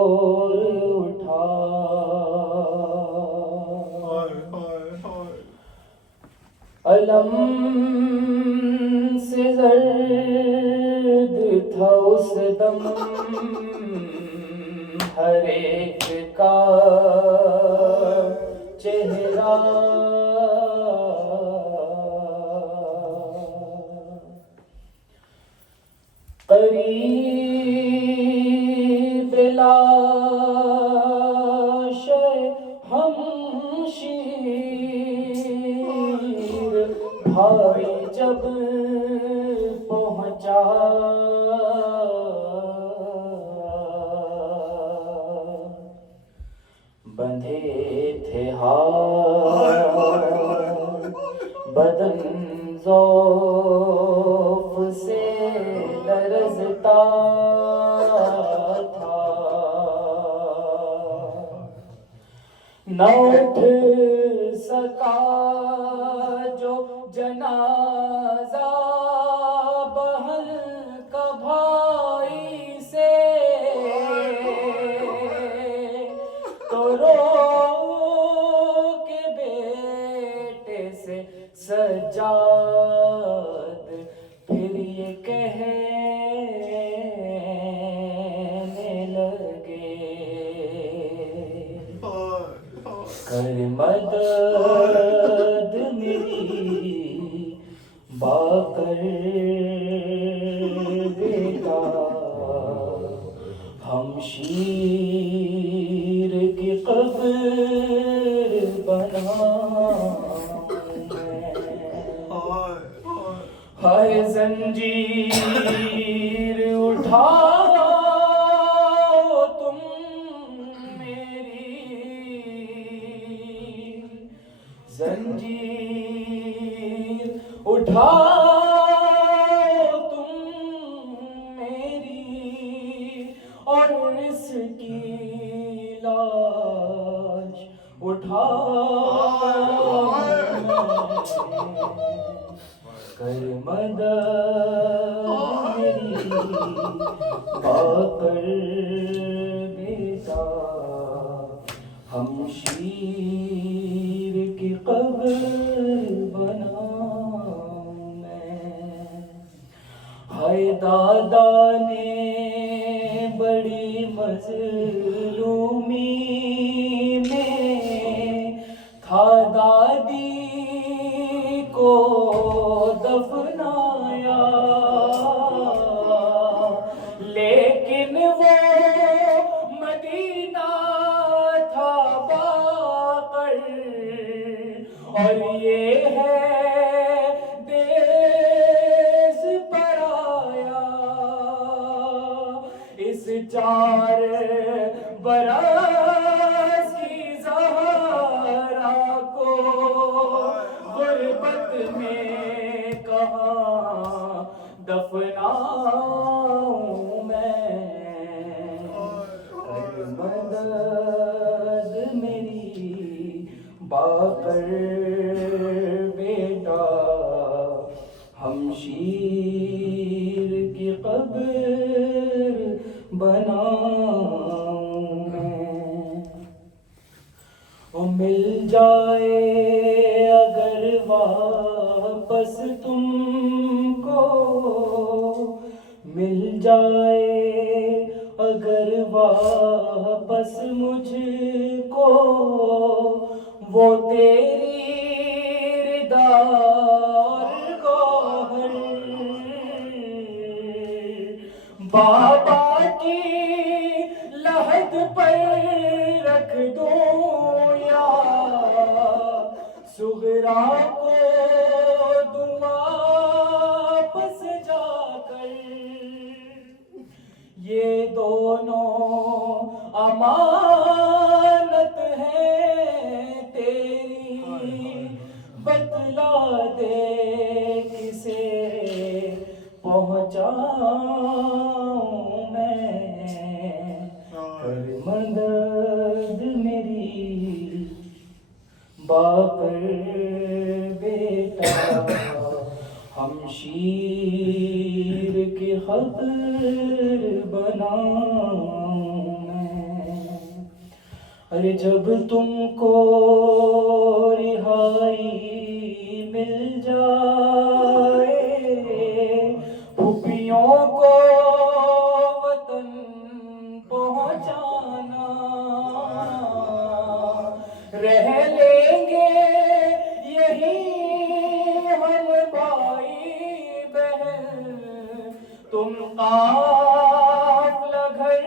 उठा। अलम से जर्द था उस दम हर एक का चेहरा। करीब लाश हमशीर भाई जब पहुंचा, बंधे थे हाथ बदन ज़ौफ़ से लरज़ता था। न उठ सका जो जनाज़ा बहन का भाई से, तो रो के बेटे से सज्जाद फिर ये कहने लगे, कर मदद मेरी बाकर बेटा, हमशीर की कब्र बनाऊं। हाय जंजीर उठाओ तुम मेरी, जंजीर उठाओ तुम मेरी, और इसकी लाश उठाओ। कर मदद मेरी बाकर बेटा, हमशीर की कब्र बनाऊं मैं। हाय दादा ने बड़ी मज़लूमी में था दादी को दफनाया, लेकिन वो मदीना था बाकर, और ये है देश पराया। इस 4 बरस की ज़हरा को गुर्बत में कहाँ दफनाऊं मैं। कर मदद मेरी बाकर बेटा, हमशीर की कब्र बनाऊं मैं। ओ मिल जाए अगर वापस तुमको, मिल जाए अगर वापस मुझको, वो तेरी रिदा और गौहर, बाबा की लहद पर रख दो या सुगरा को दूं वापस जाकर। ये दोनों अमानत है तेरी, बतला दे किसे पहुँचाऊं मैं। कर मदद मेरी बाकर बेटा, हमशीर की खबर बनाऊं मैं। अरे जब तुमको रिहाई मिल जाए, खुफियों को वतन पहुंचाना, रह लेंगे यही हम भाई बहन, तुम काफिला घर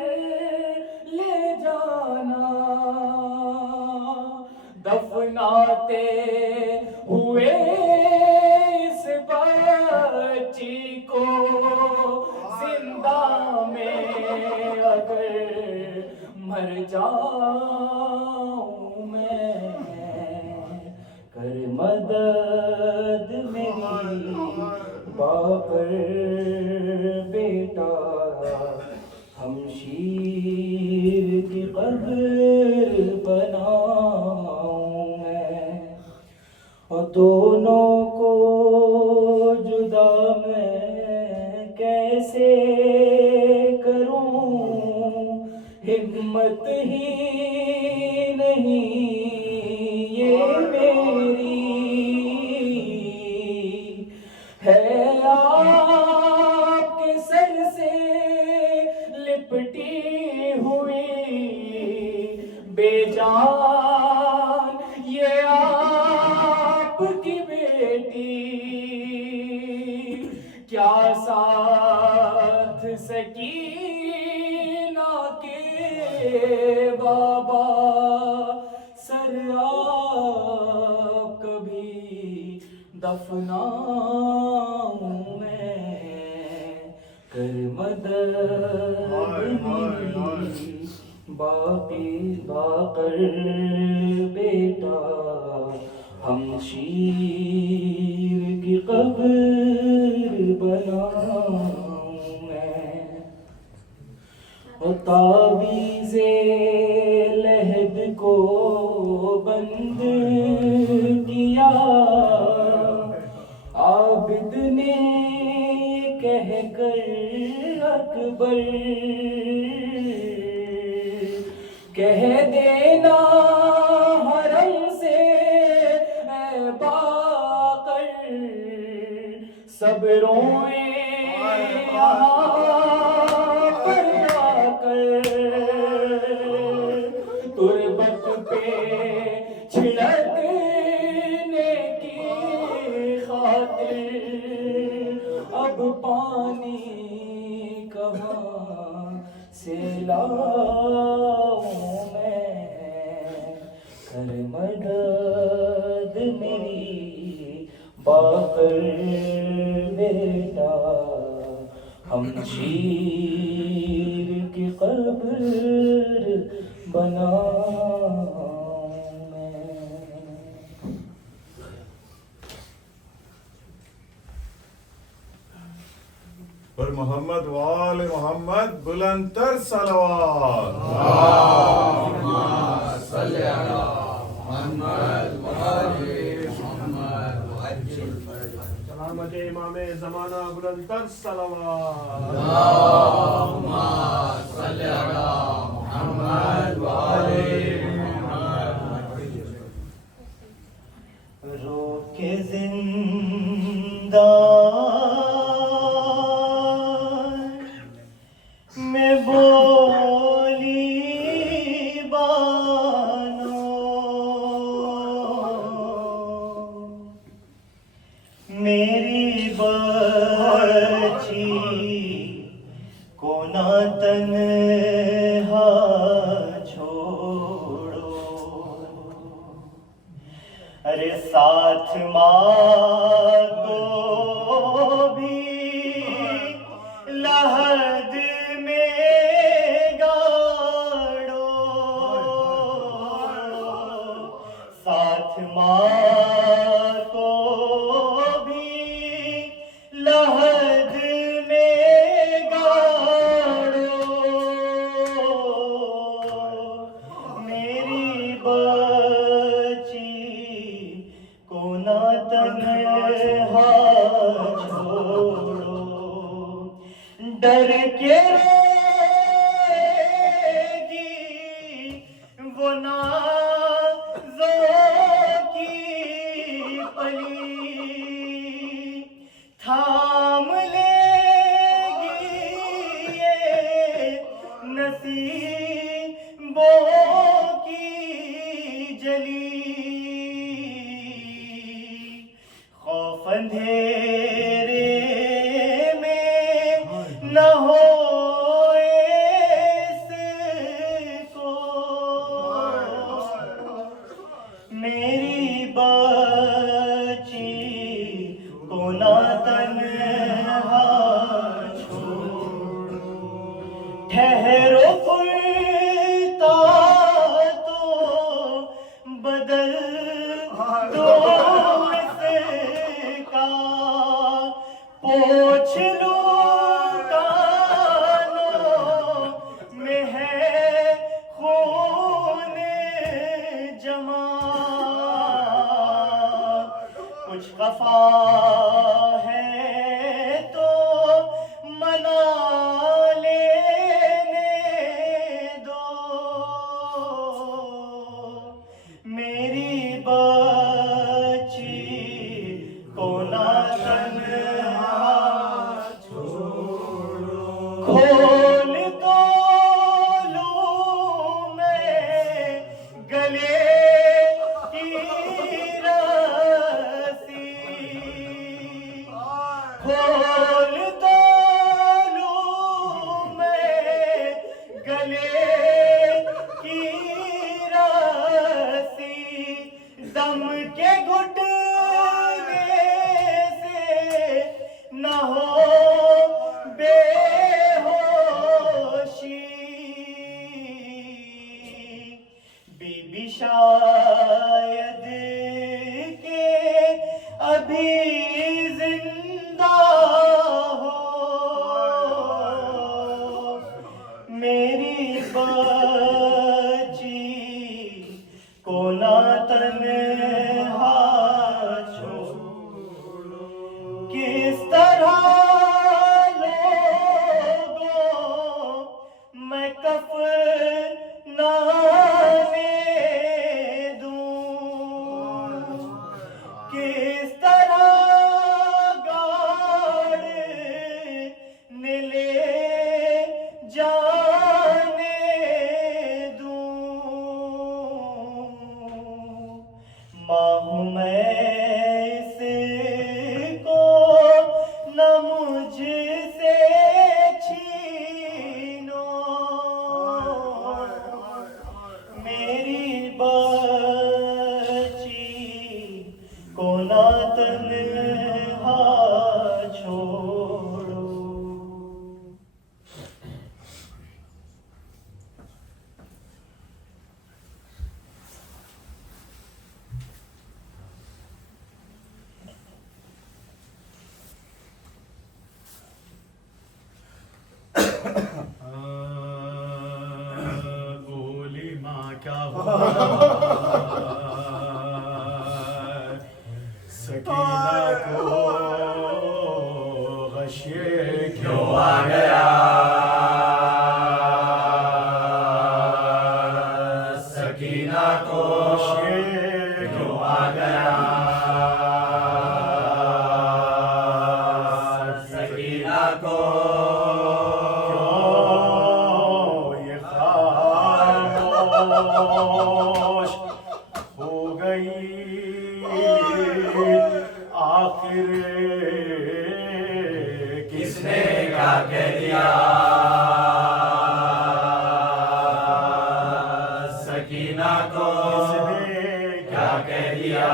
ले जाना। दफनाते हुए इस बच्ची को जिंदा में अगर मर जाऊं मैं, कर मदद मेरी बाकर बेटा, हमशीर की कब्र बनाऊं मैं, और दोनों को जुदा मैं कैसे करूं, हिम्मत ही नहीं ये मेरी है, आपके सर से लिपटी हुई बेजान ये आपकी बेटी, क्या साथ सकीना के बाबा, सर आप कभी दफनाऊं मैं, कर मदद मेरी बाकी बाकर बेटा, हमशीर की कब्र बनाऊं मैं, और तावीज़े लहद को बंद किया, आबिद ने कहकर अकबर, कह देना हरम से ऐ बाकर, सब रोए यहाँ पर आकर, तुरबत पे छिड़कने की खातिर, अब पानी कहाँ से लाऊं मैं, कर मदद मेरी बाकर बेटा, हमशीर की कब्र बनाऊं मैं। और मोहम्मद वाले मोहम्मद बुलंदतर सलवात। सलामत इमाम ज़माना बुलंदतर सलवात। रोके जिंदा मैं बोली बानो, मेरी बच्ची को ना तन्हा छोड़ो, अरे साथ माँ को भी लहद में गाड़ो, साथ माँ को भी लहद में गाड़ो, मेरी बच्ची को ना तन्हा वो नाज़ों की पली थाम लेगी ये नसीबों की जली। खौफ अंधेरे में न हो इसको, मेरी बच्ची को ना तन्हा छोड़ो। ठहरो कुर्ता तो बदल दो इसका, पोंछ लो कानों में है खून जमा। कुछ खफा है तो मना लेने दो, मेरी बच्ची को ना तन्हा छोड़ो। खोल तो लूं मैं गले की रस्सी, खोल तो लूं मैं गले की रस्सी। दम के घुटने से न हो बेहोशी, बीबी शायद के अभी जिंदा हो, मेरी बच्ची को ना तन्हा छोड़ो। किस तरह लोगों मैं कफनाने दूं, किस तरह गाड़ने ले जाने दूं। माँ हूँ मैं इसको न मुझसे छीनो, मेरी बच्ची को ना तन्हा छोड़ो। बोली माँ क्या हुआ, सकीना को गशिए क्यों आ गया, सकीना को गशिए क्यों आ गया, सकीना को खामोश हो गई आखिर किसने क्या कह दिया, सकीना को किसने क्या कह दिया,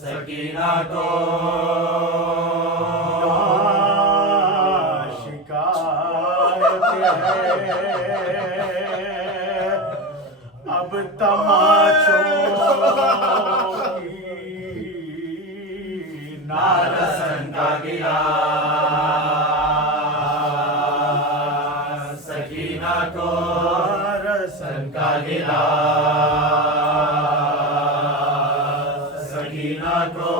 सकीना को अब तमाचों की नारसन का गिरा, सकीना को नारसन का गिरा, सकीना को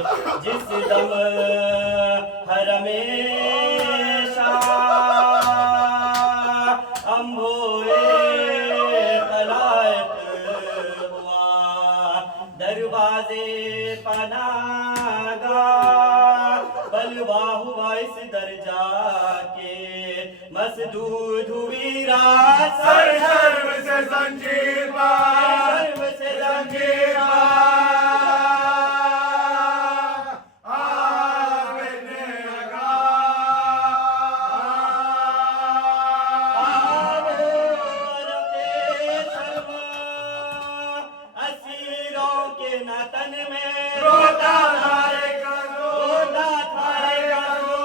जिस दम हरमेशा अम्बोए खलायत हुआ दरवाजे पनागा बलवा हुआ इस दर्जा के मसदूद हुई रात शर्म से जंजीर बार शर्म से जंजीर तन में रोता थारे करो रोता थारे करो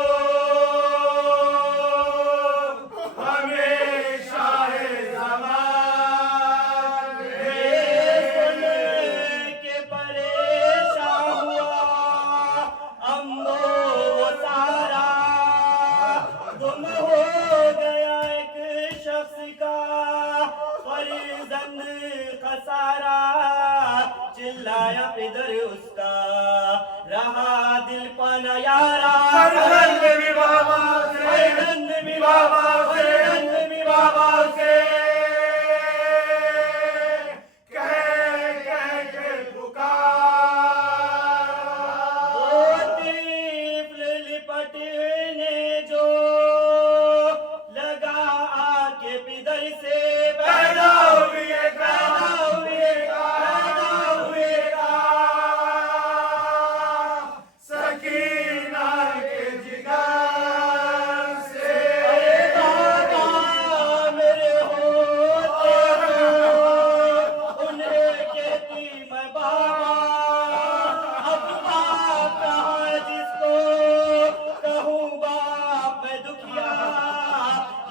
हमेशा है ज़मान सुन के परेशान हुआ अम्बो वो सारा गुम हो गया एक शख्स का फर्जंद खसारा चिल्लाया इधर उसका रहा दिल पन यारा फर्जंद भी बाबा से फर्जंद भी बाबा से फर्जंद भी बाबा से कह कह के पुकार तीफल लिपटने जो लगा आके पिदर से पैदा हुई पैदा हुए सकीना के जिगर से बाबा मेरे होते उन्हें कहती मैं बाबा अब बाप कहाँ जिसको कहूँ बाप मैं दुखिया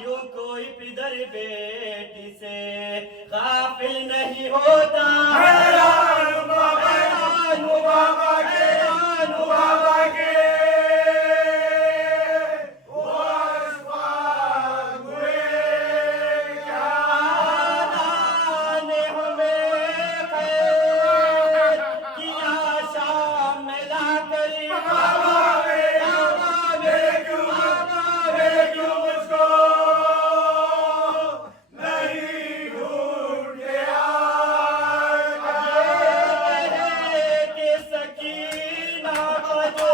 यूं कोई पिदर बेटी से गाफिल नहीं होता हैरान बाबा हैरान हूँ बाबा के हैरान हूँ बाबा के वो अशफाक हुए क्या ने हमें खैर किया शाम में लाकर बाबा मेरे क्यों मुझको नहीं ढूंढ गया के सकीना बजो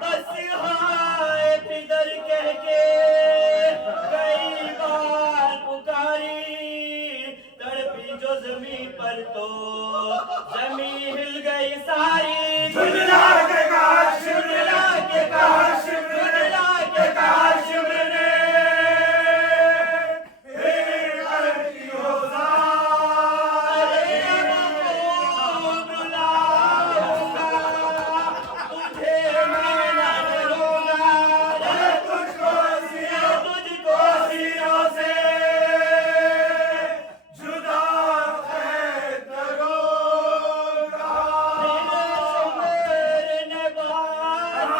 बस हाय पिदर कह के कई बार पुकारी तड़पी जो जमीन पर तो जमीन हिल गई सारी झुंझला के कहा शिव ने झुंझला के कहा शिव ने झुंझला के कहा शिव ने फिर करती हो ज़ार। अरे वो बुलाऊंगा तुझे मैं न डरूंगा तुझको तुझको सीनों से जुदा है करूंगा। शुक्र ने बात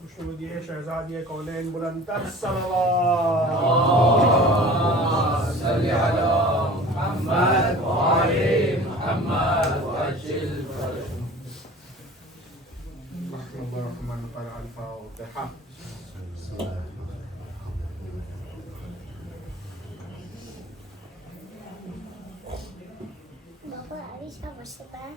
खुशनुदी शहजादी कौनैन बुलंद तर सलवात। Baba, Aisha, what's that?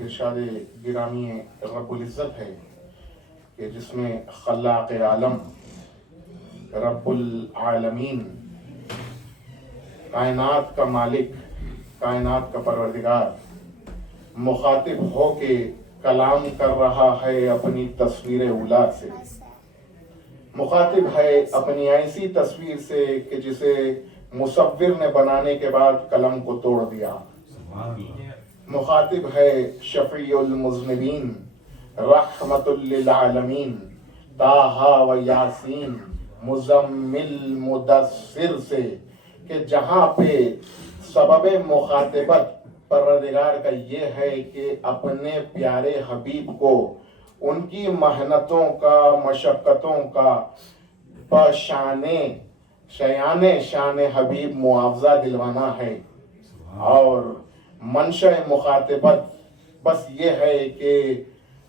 इरशाद गिरामी रब्बुल इज़्ज़त है कि जिसमें खल्लाक़ आलम रब्बुल आलमीन कायनात का मालिक कायनात का परवरदिगार मुखातिब हो के कलाम कर रहा है अपनी तस्वीर उला से मुखातिब है अपनी ऐसी तस्वीर से कि जिसे मुसव्विर ने बनाने के बाद कलम को तोड़ दिया मुखातिब है शफीउल मुज़निबीन रहमतुल लिल आलमीन ताहा व यासीन मुज़म्मिल मुदस्सिर से कि जहाँ पे सबबे मुखातिबत परवरदिगार का ये है कि अपने प्यारे हबीब को उनकी मेहनतों का मशक्क़तों का बशाने शयाने शान हबीब मुआवजा दिलवाना है और मंशा मुखातिबत बस ये है कि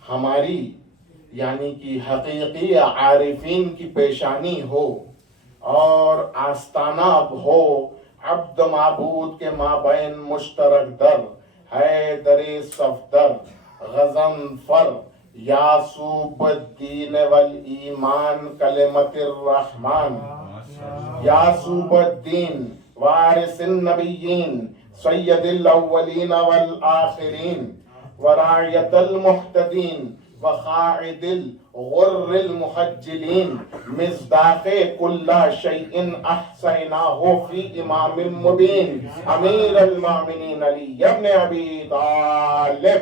हमारी यानी कि हकीकी आरिफीन की पेशानी हो और आस्ताना अब हो अब्द माबूद के माबैन मुश्तरक दर है दरे सफदर गज़नफर यासूबद्दीन वल ईमान कलिमतिर रहमान यासूबद्दीन वारिसिन नबिय्यीन सय्यदिल अव्वलीन वल आखिरीन वरायतल मुहतदीन वखाइदिल गुर्रिल मुहज्जिलीन मिज़दाक़े कुल्ला शैइन अहसैनाहु फी इमामिम मुबीन अमीरुल मोमिनीन अली इब्न अबी तालिब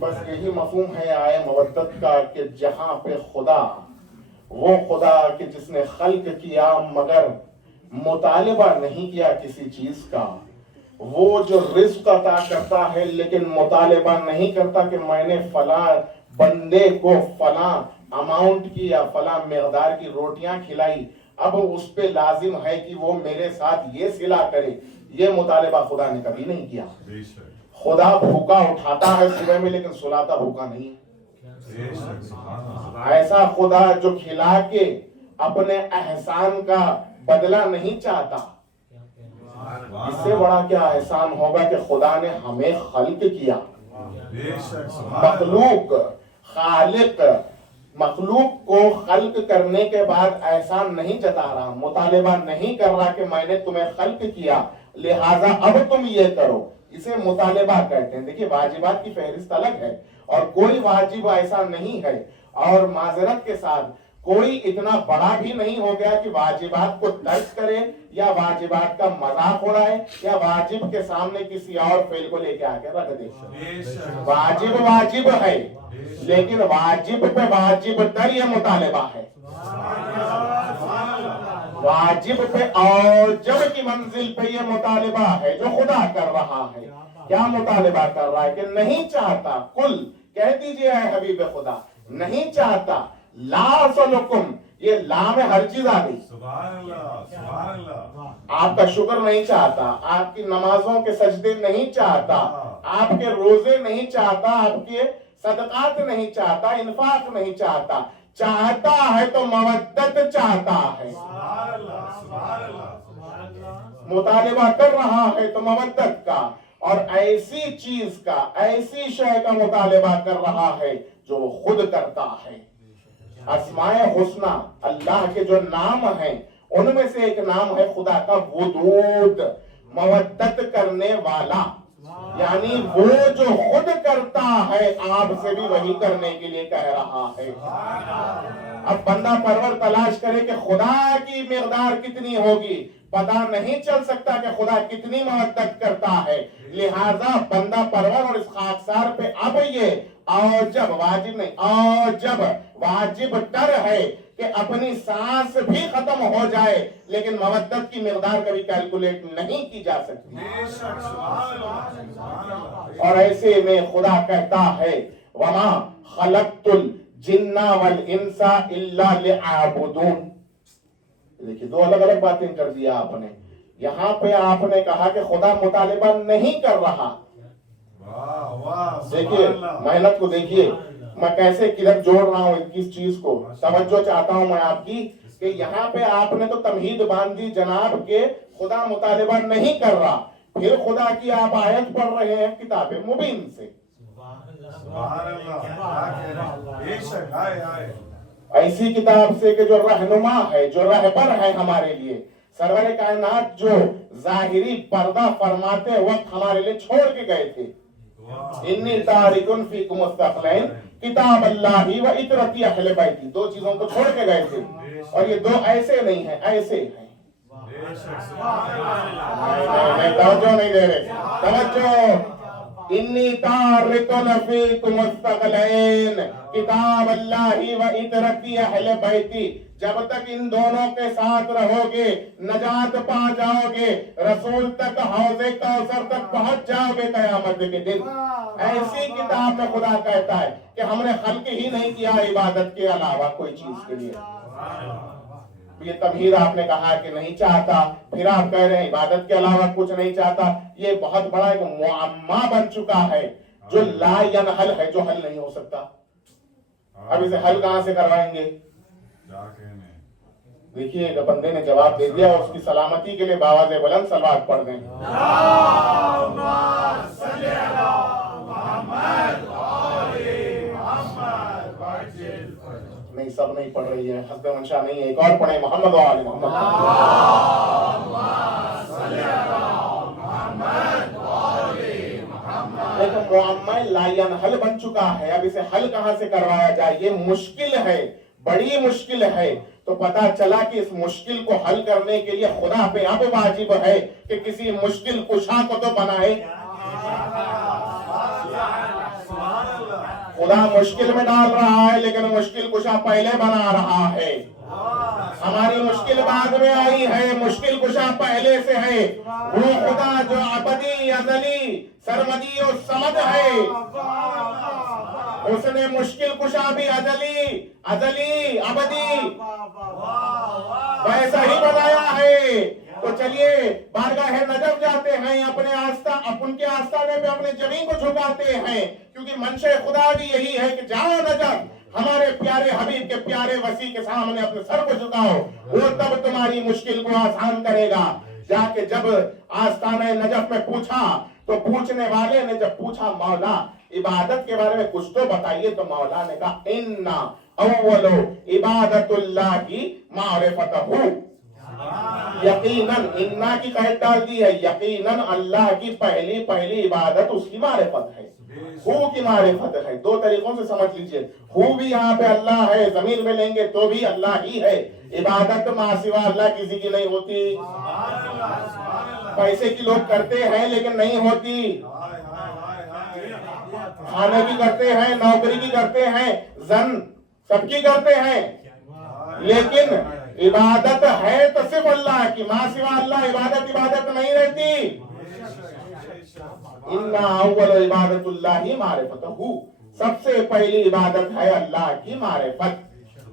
बस यही मफहूम है आए मवद्दत का कि जहाँ पे खुदा वो खुदा कि जिसने खल्क किया मगर मुतालिबा नहीं किया किसी चीज का वो जो रिस्क अता करता है लेकिन मुतालिबा नहीं करता कि मैंने फला बंदे को फला अमाउंट की या फला मिकदार की रोटियां खिलाई, अब उस पे लाजिम है कि वो मेरे साथ ये सिला करे, ये मुतालिबा खुदा ने कभी नहीं किया। खुदा भूखा उठाता है सुबह में लेकिन सुलाता भूखा नहीं है। ऐसा खुदा जो खिला के अपने एहसान का बदला नहीं चाहता, इससे बड़ा क्या एहसान होगा कि खुदा ने हमें खल्क किया। मखलूक को खल्क करने के बाद एहसान नहीं जता रहा, मुतालिबा नहीं कर रहा कि मैंने तुम्हें खल्क किया लिहाजा अब तुम ये करो, इसे मुतालिबा कहते हैं। देखिए वाजिबात की फहरिस्त अलग है और कोई वाजिब ऐसा नहीं है, और माजरत के साथ कोई इतना बड़ा भी नहीं हो गया कि वाजिबात को तर्क करे या वाजिबात का मजाक उड़ाए या वाजिब के सामने किसी और फेल को लेके आके रख दे। वाजिब वाजिब है लेकिन वाजिब पे वाजिब तर ये मुतालिबा है। वाजिब पे और जब की मंजिल पे ये मुतालिबा है जो खुदा कर रहा है। क्या मुतालिबा कर रहा है कि नहीं चाहता, कुल कह दीजिए है हबीब खुदा, नहीं चाहता ला सलुकुम, ये ला में हर चीज आ गई। आपका शुक्र नहीं चाहता, आपकी नमाजों के सजदे नहीं चाहता, आपके रोजे नहीं चाहता, आपके सदकात नहीं चाहता, इन्फाक नहीं चाहता, चाहता है तो मवद्दत चाहता है। मुतालिबा कर रहा है तो मवद्दत का और ऐसी चीज का, ऐसी शय का मुतालिबा कर रहा है जो वो खुद करता है। अस्माए हुस्ना अल्लाह के जो नाम हैं उनमें से एक नाम है खुदा का वदूद, मवद्दत करने वाला, यानी वो जो खुद करता है आपसे भी वही करने के लिए कह रहा है। अब बंदा परवर तलाश करे कि खुदा की मिकदार कितनी होगी, पता नहीं चल सकता कि खुदा कितनी मवद्दत करता है, लिहाजा बंदा परवर और इस खाकसार पे अब ये और जब वाजिब नहीं और जब वाजिब तर है कि अपनी सांस भी खत्म हो जाए लेकिन मवद्दत की मिकदार कभी कैलकुलेट नहीं की जा सकती। और ऐसे में खुदा कहता है वमा खलक़तुल जिन्ना वल इंसा इल्ला लिअबुदून। देखिए दो अलग अलग बातें कर दिया आपने। यहाँ पे आपने कहा कि खुदा मुतालिबा नहीं कर रहा। देखिए मेहनत को देखिए, मैं कैसे किधर जोड़ रहा हूँ किस चीज को, तवज्जो चाहता हूँ मैं आपकी कि यहाँ पे आपने तो तमहीद बांध दी जनाब के खुदा मुतालिबा नहीं कर रहा, फिर खुदा की आप आयत पढ़ रहे हैं किताब मुबीन से। ऐसी किताब से कि जो रहनुमा है, जो रहबर है हमारे लिए, सरवर कायनात जो जाहिरी पर्दा फरमाते वक्त हमारे लिए छोड़ के गए थे। इन्नी तारिकुन फीकुम मुस्तक़लैन किताब अल्लाही व इतरती अहले बैती, दो चीजों को छोड़ के गए थे और ये दो ऐसे नहीं है, ऐसे हैं। नहीं तवज्जो नहीं दे रहे, तवज्जो। इन्नी तारिकुन फीकुम मुस्तक़लैन किताब अल्लाही व इतरती अहले बैती, जब तक इन दोनों के साथ रहोगे नजात पा जाओगे, रसूल तक हौज़े कौसर तक पहुंच जाओगे कयामत के दिन। ऐसी किताब में खुदा कहता है कि हमने खल्क ही नहीं किया इबादत के अलावा कोई चीज के लिए। ये तमहीद आपने कहा कि नहीं चाहता, फिर आप कह रहे हैं इबादत के अलावा कुछ नहीं चाहता। ये बहुत बड़ा एक मुअम्मा बन चुका है जो ला यनहल है, जो हल नहीं हो सकता। अब इसे हल कहां से करवाएंगे? देखिए एक बंदे ने जवाब दे दिया और उसकी सलामती के लिए बावाज़े बुलंद सलवात पढ़ दें। नहीं सब नहीं पढ़ रही है, हस्बे मंशा नहीं है, एक और पढ़े मोहम्मद वाले मोहम्मद। लेकिन मुअम्मा ला यनहल बन चुका है, अब इसे हल कहां से करवाया जाए? ये मुश्किल है, बड़ी मुश्किल है। तो पता चला कि इस मुश्किल को हल करने के लिए खुदा पे अब वाजिब है कि किसी मुश्किल कुशा को तो बनाए। खुदा मुश्किल में डाल रहा है लेकिन मुश्किल कुशा पहले बना रहा है। हमारी मुश्किल बाद में आई है, मुश्किल कुशा पहले से है। वो खुदा जो अबदी अजली सरमदी और समद है, उसने मुश्किल कुशा भी अजली अजली अबदी वैसा ही बनाया है। तो चलिए बारगाह नजफ जाते हैं, अपने आस्था उनके आस्थाने पे अपने जमीन को झुकाते हैं, क्योंकि मंशे खुदा भी यही है कि जाओ नजफ, हमारे प्यारे हबीब के प्यारे वसी के सामने अपने सर को झुकाओ, वो तब तुम्हारी मुश्किल को आसान करेगा। जाके जब आस्थाने नजफ में पूछा तो पूछने वाले ने जब पूछा मौला इबादत के बारे में कुछ तो बताइए, तो मौला ने कहा इन्ना अव्वलो इबादतुल्लाही मारिफतहू। यकीनन इन्ना की कैद डाल दी है, यकीनन अल्लाह की पहली इबादत उसकी मारिफत है, हु की मारिफत है। दो तरीकों से समझ लीजिए, हु भी यहाँ पे अल्लाह है, जमीन में लेंगे तो भी अल्लाह ही है। इबादत मासिवा अल्लाह किसी की नहीं होती, पैसे की लोग करते हैं लेकिन नहीं होती, खाने की करते हैं, नौकरी की करते हैं, जन सबकी करते हैं, लेकिन इबादत है तो सिर्फ अल्लाह की, मां सिवा अल्लाह इबादत नहीं रहती। इन्ना अव्वल इबादतुल्लाही मारिफतहू, सबसे पहली इबादत है अल्लाह की मारिफत।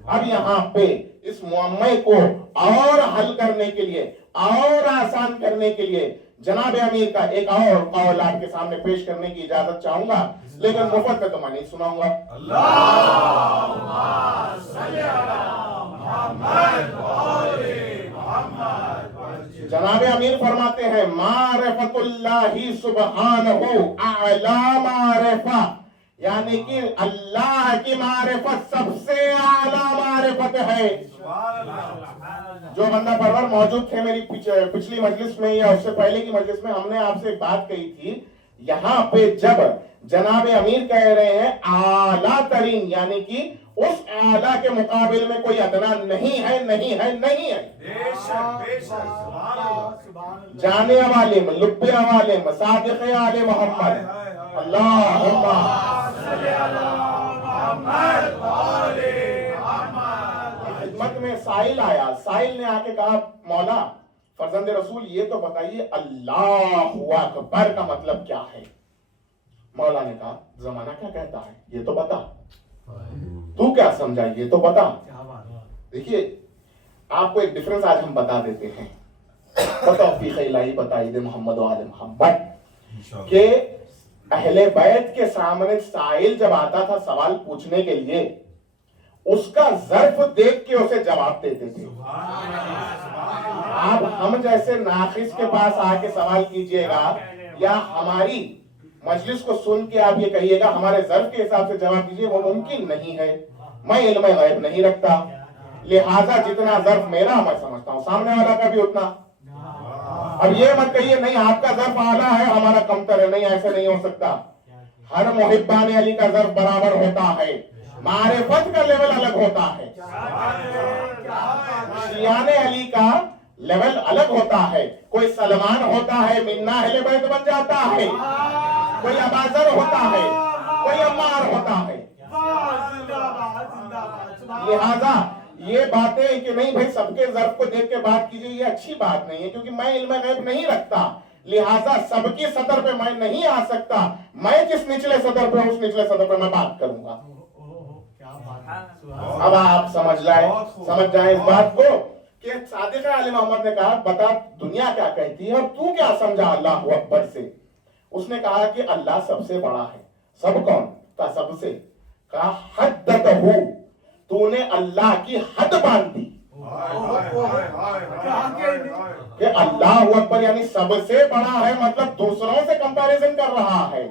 अब यहाँ पे इस मुअम्मे को और हल करने के लिए, और आसान करने के लिए जनाब अमीर का एक और कौल आपके सामने पेश करने की इजाजत चाहूंगा, लेकिन मुफ्त में तो मैं नहीं सुनाऊंगा। जनाब अमीर फरमाते हैं मारिफतुल्लाही सुब्हानहू अअला मारिफा, यानी कि अल्लाह की मारिफत सबसे आला मारिफत है। जो बंदा परवर मौजूद थे मेरी पिछली मजलिस में या उससे पहले की मजलिस में, हमने आपसे एक बात कही थी, यहाँ पे जब जनाब अमीर कह रहे हैं आला तरीन, यानी कि उस आला के मुकाबले में कोई अदना नहीं है, नहीं है, नहीं है। जाने वाले में लुब्बे वाले में सादिक़े आले मोहम्मद, अल्लाहुम्मा खिदमत में साइल आया, साइल ने आके कहा मौला फर्जंद रसूल ये तो बताइए अल्लाहु अकबर का मतलब क्या है। मौला ने कहा जमाना क्या कहता है ये तो बता, तू क्या समझा ये तो बता। देखिए आपको एक डिफरेंस आज हम बता देते हैं, तौफीक इलाही बताई दे मोहम्मद व आले मोहम्मद के अहले बैत के सामने साइल जब आता था सवाल पूछने के लिए, उसका ज़र्फ देख के उसे जवाब देते थे। आप हम जैसे नाखिस के पास आके सवाल कीजिएगा या हमारी मजलिस को सुन के आप ये कहिएगा हमारे ज़र्फ के हिसाब से जवाब दीजिए, वो मुमकिन नहीं है। मैं इल्म गैब नहीं रखता, लिहाजा जितना ज़र्फ मेरा मैं समझता हूँ सामने वाला का भी उतना। अब ये मत कहिए नहीं आपका ज़र्फ आला है हमारा कमतर है, नहीं ऐसे नहीं हो सकता। हर मुहिब्बान अली का ज़र्फ बराबर होता है, मारिफत का लेवल अलग होता है, शियाने अली का लेवल अलग होता है। कोई सलमान होता है मिन्ना अहले बैत बन जाता है, कोई अबाजर होता है, कोई अम्मार होता है। लिहाजा ये बातें कि नहीं भाई सबके ज़र्फ को देख के बात कीजिए, ये अच्छी बात नहीं है, क्योंकि मैं इल्म गैब नहीं रखता, लिहाजा सबकी सतर पे मैं नहीं आ सकता। मैं जिस निचले सतर पे उस निचले सतर पे मैं बात करूंगा। अब आप समझ जाए इस बात को कि सादिक़ आले मोहम्मद ने कहा बता दुनिया क्या कहती है और तू क्या समझा अल्लाहु अकबर से। उसने कहा कि अल्लाह सबसे बड़ा है। सब कौन का सबसे, कहा हद्दतहू, तूने अल्लाह की हद बांध दी कि अल्लाहु अकबर यानी सबसे बड़ा है, मतलब दूसरों से कंपैरिजन कर रहा है,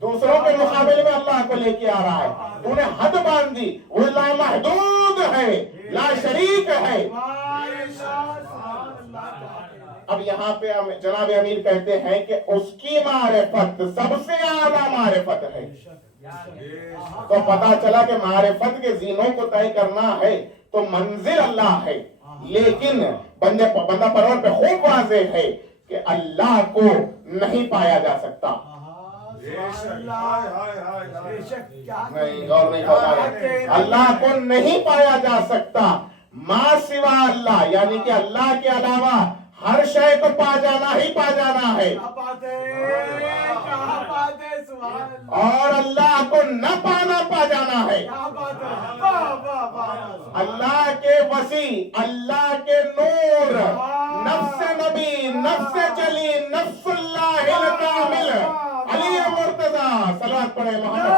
दूसरों के मुकाबले में अल्लाह को लेके आ रहा है। तूने हद बांध दी, वो लामहदूद है, ला शरीक है। अब यहाँ पे जनाब अमीर कहते हैं कि उसकी मारिफत सबसे आला मारिफत है। तो पता चला कि मारिफत के जीनों को तय करना है तो मंजिल अल्लाह है, लेकिन बंदा परवर पे खूब वाज़ेह है कि अल्लाह को नहीं पाया जा सकता। नहीं गौर नहीं होगा, अल्लाह को नहीं पाया जा सकता, मां सिवा अल्लाह, यानी कि अल्लाह के अलावा हर शय को पा जाना ही पा जाना है, क्या बात है, सुभान अल्लाह। और अल्लाह को न पाना पा जाना है। क्या बात है, वाह वाह वाह। अल्लाह के वसी, अल्लाह के नूर, नफ्स नबी, नफ्स जली, नफ्सुल्लाहिल कामिल, अली मुर्तजा, सलात पढ़े मोहम्मद।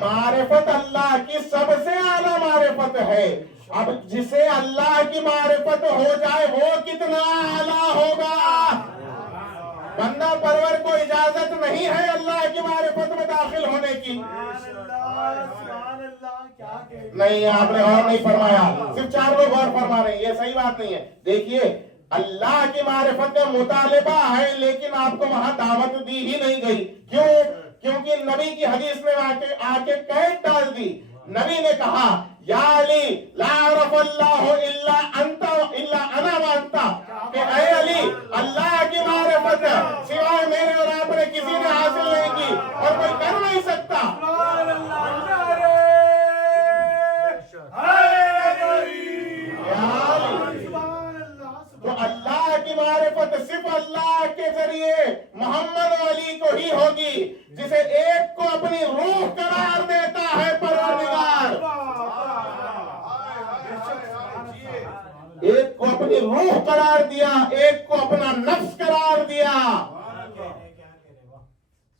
मारिफत अल्लाह की सबसे आला मारिफत है। अब जिसे अल्लाह की मारिफत हो जाए वो कितना आला होगा। बंदा परवर को इजाजत नहीं है अल्लाह की मारिफत में दाखिल होने की। नहीं, आपने और नहीं फरमाया, सिर्फ 4 लोग और फरमा रहे हैं, ये सही बात नहीं है। देखिए, अल्लाह की मारिफत का मुतालिबा है, लेकिन आपको वहां दावत दी ही नहीं गई। क्यों? क्योंकि नबी की हदीस में आके कैद डाल दी। नबी ने कहा, या अली ला अरफल्लाहु इल्ला अंता इल्ला अना व अंता, कि ऐ अली, अल्लाह की मारिफत सिवाय मेरे और आपने किसी ने हासिल नहीं की और कोई कर नहीं सकता। तो अल्लाह की मारिफत सिर्फ अल्लाह के जरिए मोहम्मद अली को ही होगी, जिसे एक को अपनी रूह करार देता है परवरदिगार, एक को अपनी रूह करार दिया, एक को अपना नफ्स करार दिया,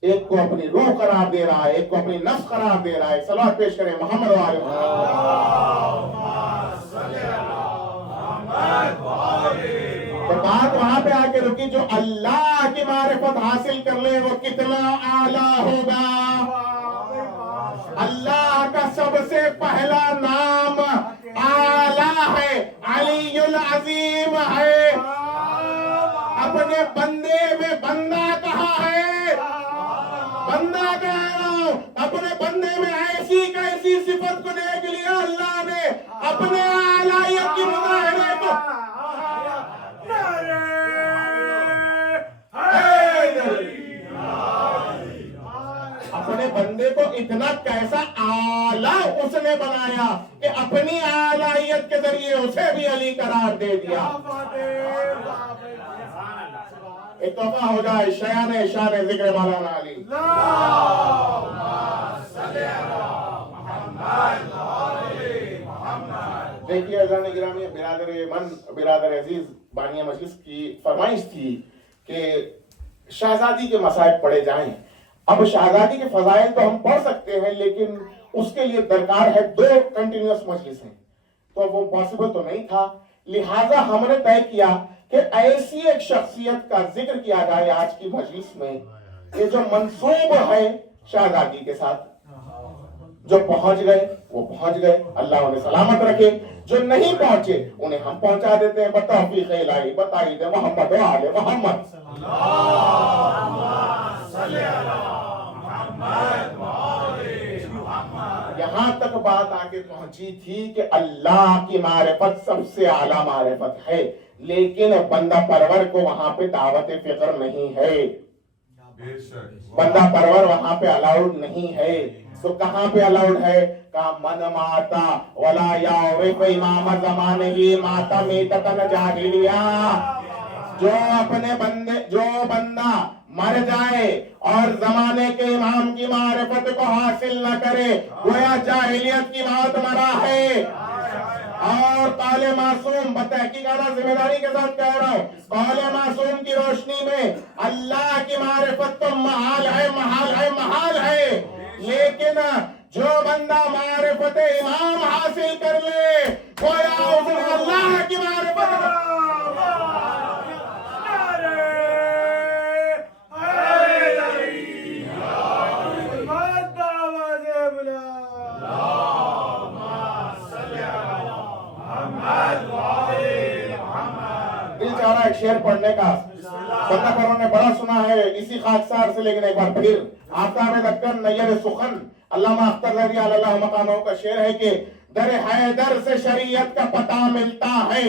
एक को अपनी रूह करार दे रहा है, एक को अपनी नफ्स करार दे रहा है। सलात पेश करें मोहम्मद तो बात वहां पे आके रुकी, जो अल्लाह की मारिफत हासिल कर ले वो कितना आला होगा। अल्लाह का सबसे पहला नाम आला है, अलीयुल अजीम है। अपने बंदे में बंदा कहा है, बंदा कह रहा हूं, अपने बंदे में ऐसी कैसी सिफत को देख लिया अल्लाह ने, अपने आलाहियत की मुजाहिरे को। अपने बंदे को इतना कैसा आला उसने बनाया कि अपनी आलाहियत के जरिए उसे भी अली करार दे दिया। एक तोहफा हो जाए शयाने शान जिक्र मौलाना अली। देखिए अज़ान गिरामी, बिरादर अजीज, बानिया मजलिस की फरमाइश थी कि शहजादी के मसाइब पढ़े जाएं। अब शहजादी के फजाइल तो हम पढ़ सकते हैं, लेकिन उसके लिए दरकार है 2 कंटिन्यूअस मजलिसें, तो वो पॉसिबल तो नहीं था। लिहाजा हमने तय किया कि ऐसी एक शख्सियत का जिक्र किया जाए आज की मजलिस में, ये जो मंसूब है शहजादी के साथ। जो पहुंच गए वो पहुंच गए, अल्लाह उन्हें सलामत रखे। जो नहीं पहुंचे उन्हें हम पहुंचा देते हैं। बतौफीक इलाही बताई दे मोहम्मद व आले मोहम्मद। यहाँ तक बात आके पहुंची थी कि अल्लाह की मारिफत सबसे आला मारिफत है, लेकिन बंदा परवर को वहां पे दावत फिक्र नहीं है, बंदा परवर वहां पे अलाउड नहीं है। तो कहाँ पे अलाउड है? का मन माता वला यारिफ इमाम ज़माने की माता मीततन जाहिलिया। जो बंदा मर जाए और जमाने के इमाम की मारिफत को हासिल न करे, गोया जाहिलियत की मौत मरा है। और काले मासूम, बतहकीकात जिम्मेदारी के साथ कह रहा हूँ, काले मासूम की रोशनी में अल्लाह की मारिफत तो महाल है, महाल है, महाल है। लेकिन जो बंदा मारिफत इमाम हासिल कर ले, गोया उसने अल्लाह की मारिफत। दिल चाह रहा है शेर पढ़ने का, बंदा करों ने बड़ा सुना है इसी खाकसार से, लेकिन एक बार फिर आफ्ताब दक्कन नैयर सुखन अल्लामा अख्तर रज़ी अल्लाह मकामों का शेर है कि दर हैदर से शरीयत का पता मिलता है।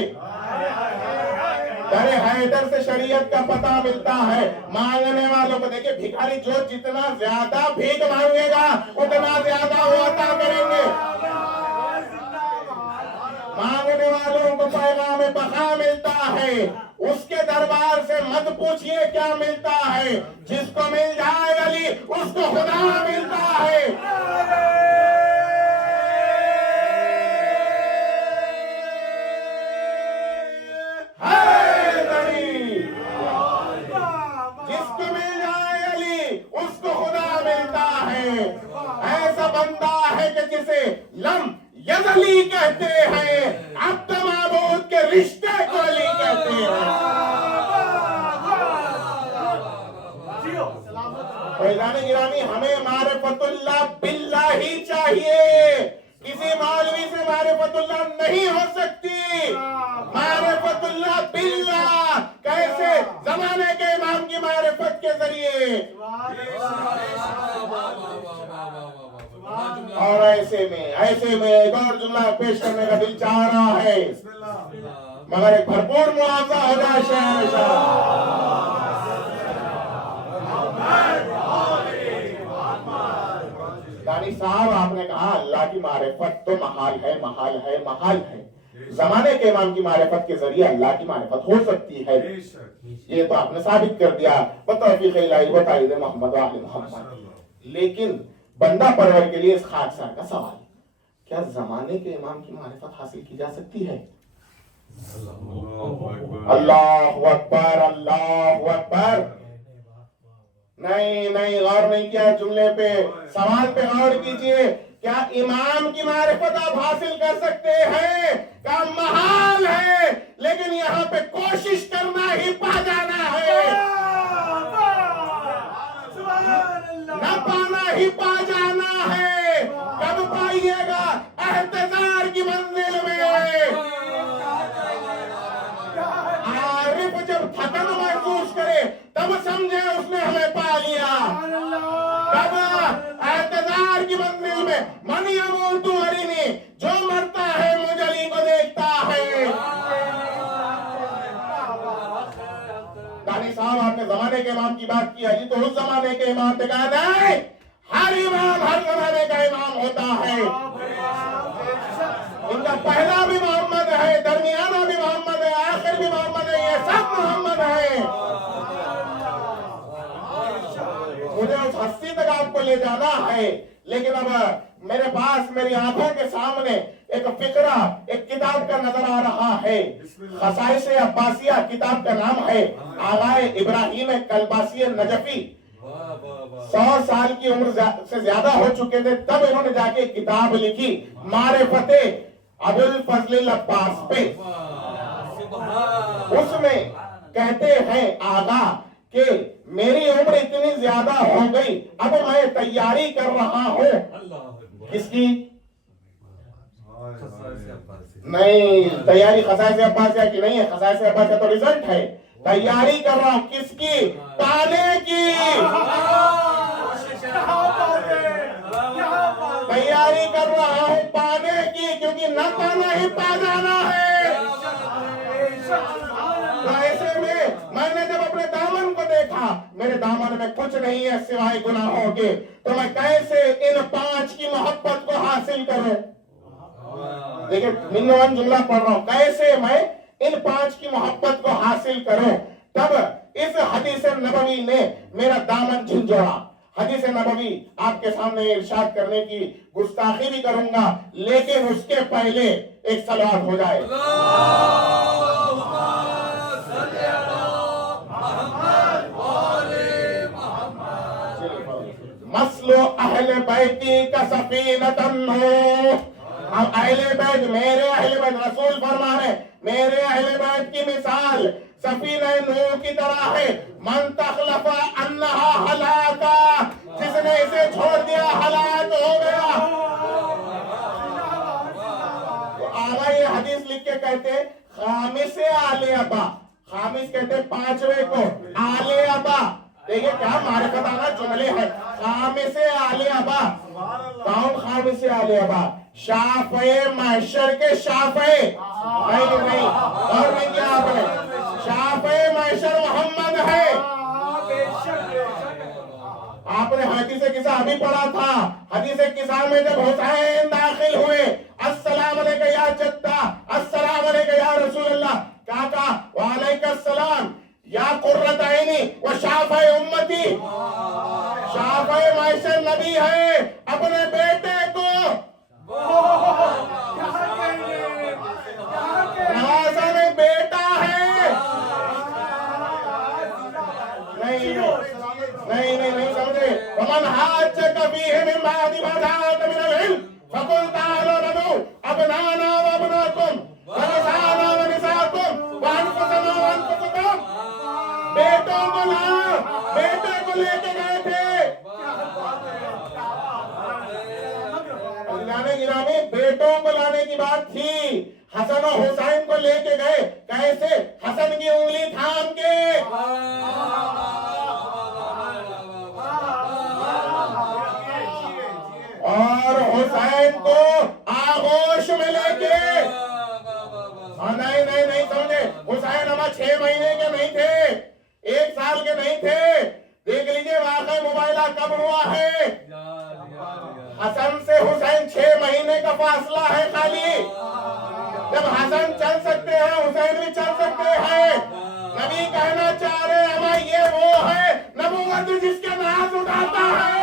दरे हैदर से शरीयत का पता मिलता है। मांगने वालों को देखिए, भिखारी जो जितना ज्यादा भीख मांगेगा उतना ज्यादा वो अता करेंगे। मांगने वालों को पैगाम बका मिलता है। उसके दरबार से मत पूछिए क्या मिलता है, जिसको मिल जाए अली उसको खुदा मिलता है। जिसको मिल जाए अली उसको खुदा मिलता है। ऐसा बंदा है कि जिसे लम यज़ली कहते हैं, अब्द माबूद के रिश्ते को अली कहते हैं। फैज़ान गिरामी, हमें मारिफतुल्लाह बिल्लाह ही चाहिए। किसी मौलवी से मारिफतुल्लाह नहीं हो सकती। मारिफतुल्लाह बिल्लाह कैसे? जमाने के इमाम की मारिफत के जरिए। और ऐसे में एक और जुमला पेश करने का दिल चाह रहा है, मगर एक भरपूर मुआवजा हो जाए शहर दानी साहब। आपने कहा अल्लाह की मारिफत तो महाल है। जमाने के इमाम की मारिफत के जरिए अल्लाह की मारिफत हो सकती है। ये तो आपने साबित कर दिया बतौफीक इलाही व ताईद मोहम्मद व आले मोहम्मद। लेकिन बंदा परवर के लिए इस खाकसार का सवाल, क्या जमाने के इमाम की मारिफत हासिल की जा सकती है? अल्लाहु अकबर, अल्लाहु अकबर। नहीं, गौर नहीं किया जुमले पे, सवाल पे गौर कीजिए। क्या इमाम की मारिफत आप हासिल कर सकते हैं? क्या महाल है, लेकिन यहाँ पे कोशिश करना ही पा जाना है। न पाना ही पा जाना है। कब पाइएगा? एहतजार की मंजिल में। आरिफ जब थकन महसूस करे तब समझे उसने हमें पा लिया। कब? एहतजार की मंजिल में। मन यमूतु अरिनी, जो मरता है मुझ अली को देखता है। दानी साहब, आपने जमाने के इमाम की बात की, अली तो उस जमाने के इमाम पे कहा है। हर इमाम हर जमाने का इमाम होता है। इनका पहला भी मोहम्मद है, दरमियाना भी मोहम्मद है, आखिर भी मोहम्मद है, ये सब मोहम्मद है। मुझे उस हस्ती तक आपको ले जाना है, लेकिन अब मेरे पास मेरी आंखों के सामने एक फिक्रा, एक किताब का नजर आ रहा है। खसाइस अब्बासिया किताब का नाम है। आगाए इब्राहिम कलबासी नजफी 100 साल की उम्र से ज्यादा हो चुके थे तब इन्होंने जाके किताब लिखी मारिफते अबुल फजल अब्बास पे। उसमें कहते हैं आगा कि मेरी उम्र इतनी ज्यादा हो गई, अब मैं तैयारी कर रहा हूँ। किसकी? नहीं, तैयारी खसाइस अब्बासिया की नहीं है। खसाइस अब्बासिया तो रिजल्ट है। तैयारी कर रहा हूँ किसकी? पाने की। तैयारी कर रहा हूँ पाने की, क्योंकि न पाना ही पा जाना है। तो ऐसे में मैंने जब अपने दामन को देखा, मेरे दामन में कुछ नहीं है सिवाय गुनाहों के, तो मैं कैसे इन 5 की मोहब्बत को हासिल करूं? देखिए, मिन्नवन जुमला पढ़ रहा हूं, कैसे मैं इन 5 की मोहब्बत को हासिल करूं? तब इस हदीस नबवी ने मेरा दामन झंझोड़ा। हदीस नबवी आपके सामने इरशाद करने की गुस्ताखी भी करूंगा, लेकिन उसके पहले एक सलात हो जाए। मसलो अहले बैती का सफीनतन हो। अब अहले बैत, मेरे अहले बैत, रसूल फरमा रहे मेरे अहले बैत की मिसाल सफीना नूह की तरह है। मन तखलफा अन्नहा हलाका, जिसने इसे छोड़ दिया हलाक हो गया। तो आगा ये हदीस लिख के कहते खामिस आले अबा, खामिस कहते 5वें को, आले अबा। देखिए क्या मारिफत आना जुमले है। खामिस आले अबा, कौन खामिस आले अबा? शाफ़े महशर के शाफ़े। नहीं, और नहीं किया आपने। अभी पढ़ा था हदीस किसा में, जब हुसैन दाखिल हुए, अस्सलाम अलैका या जद्दा, अस्सलाम अलैका या रसूलल्लाह, क्या कहा? वालेकुम सलाम या कुर्रत ऐनी व शाफ़े उम्मती, शाफ़े माशर नबी है, अपने बेटे को नवाजा में बेटा है। नहीं समझे। वमन हाज कफीहि मिन बादि मा जाअक मिनल इल्म फकुल ताअलू नदू अबनाना व अबनाकुम व निसाना व निसाकुम व अनफुसना व अनफुसकुम। बेटों को लाओ, बेटे को लेके गए थे। गिरामी बेटों को लाने की बात थी, हसन और हुसैन को लेके गए। कैसे? हसन की उंगली थाम के, और हुसैन को आगोश में लेके। नहीं समझे। हुसैन हमारे 6 महीने के नहीं थे, 1 साल के नहीं थे। देख लीजिए वाकई मुबाइला कब हुआ है। हसन से हुसैन 6 महीने का फासला है खाली। जब हसन चल सकते हैं, हुसैन भी चल सकते हैं। नबी कहना चाह रहे हैं हमारा ये वो है नबूवत जिसके नाज उठाता है।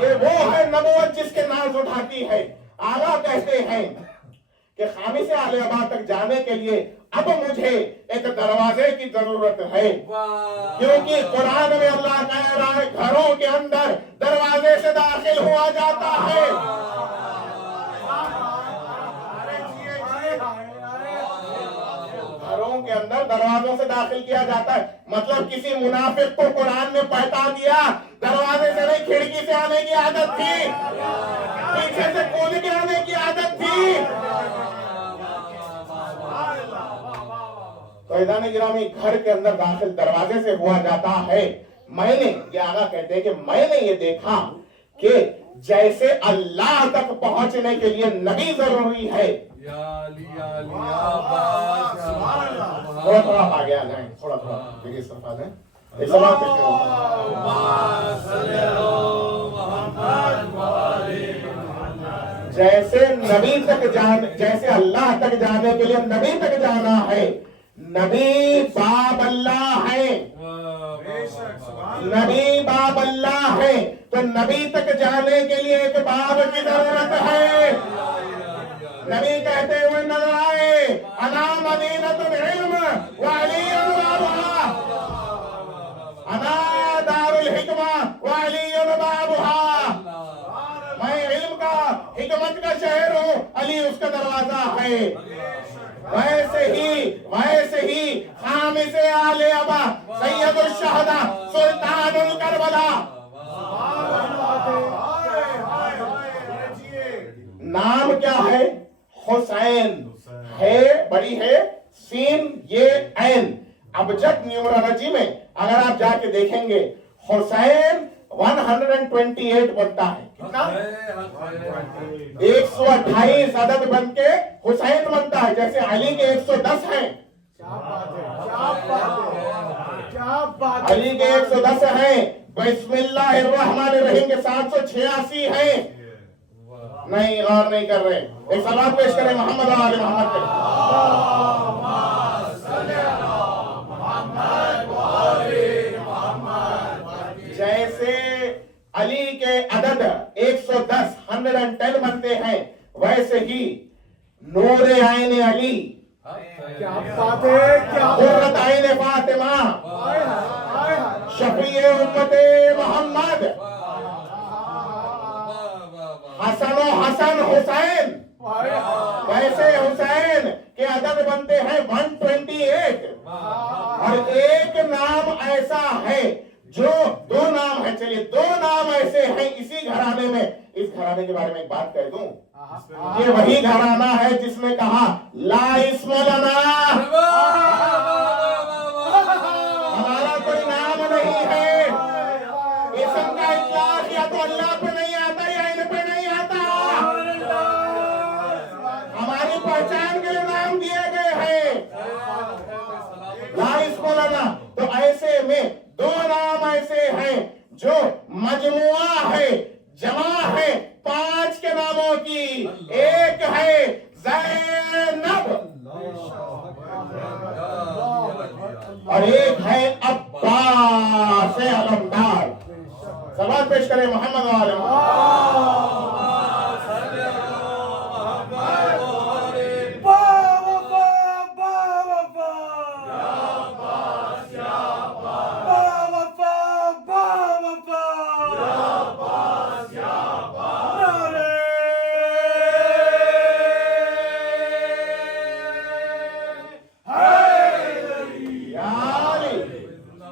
ये वो है नबूवत जिसके नाज उठाती है। आला कहते हैं कि खामी से आले अबा तक जाने के लिए अब मुझे एक दरवाजे की जरूरत है, क्योंकि कुरान में अल्लाह कह रहा है घरों के अंदर दरवाजे से दाखिल हुआ जाता है। घरों के अंदर दरवाजों से दाखिल किया जाता है। मतलब किसी मुनाफिक को कुरान ने पहटा दिया, दरवाजे से नहीं खिड़की से आने की आदत थी, पीछे से कूद के आने की आदत थी। तो इदान गिरामी घर के अंदर दाखिल दरवाजे से हुआ जाता है। मैंने ये आगा कहते हैं कि मैंने ये देखा कि जैसे अल्लाह तक पहुंचने के लिए नबी जरूरी है। थोड़ा आगे आ जाए, थोड़ा देखिए इस तरफ आ जाए। जैसे नबी तक जैसे अल्लाह तक जाने के लिए नबी तक जाना है। नबी बाब अल्लाह है, नबी बाब अल्लाह है, तो नबी तक जाने के लिए एक बाब की जरूरत है। नबी कहते हुए नजर आए, अना मदीनतुल इल्म व अलीयुन बाबुहा, अना दारुल हिकमा व अलीयुन बाबुहा। मैं इल्म का, हिकमत का शहर हूँ, अली उसका दरवाजा है। वैसे ही खामिसे आले अबा सैयदुल शहदा सुल्तानुल करबला। नाम क्या है? हुसैन है, बड़ी है सीन ये ऐन। अबजद न्यूमरोलॉजी में अगर आप जाके देखेंगे हुसैन 128 बनता है। कितना? 128 अदद बन के हुसैन बनता है। जैसे अली के 110 हैं, अली के 110 हैं। बिस्मिल्लाहिर्रहमानिर्रहीम के 786 हैं। नहीं और नहीं कर रहे। एक सलात पेश करें मोहम्मद आले मोहम्मद पे। जैसे अली के अदद 110 110 बनते हैं, वैसे ही नूरे आईने अली, क्या बात है, क्या कुर्रत आईने फातिमा, शफीए उम्मते मोहम्मद, हसन हुसैन। वैसे हुसैन के अदद बनते हैं 128। और एक नाम ऐसा है जो 2 नाम है। चलिए 2 नाम ऐसे हैं इसी घराने में। इस घराने के बारे में एक बात कह दूं, ये वही घराना है जिसने कहा ला इस्म लना, हमारा कोई नाम नहीं है। इसम का इतलाक या ऐसे में दो नाम ऐसे हैं जो मजमुआ है, जमा है 5 के नामों की। एक है ज़ैनब और एक है अब्बास अलमदार। सवाल पेश करें मोहम्मद वाले।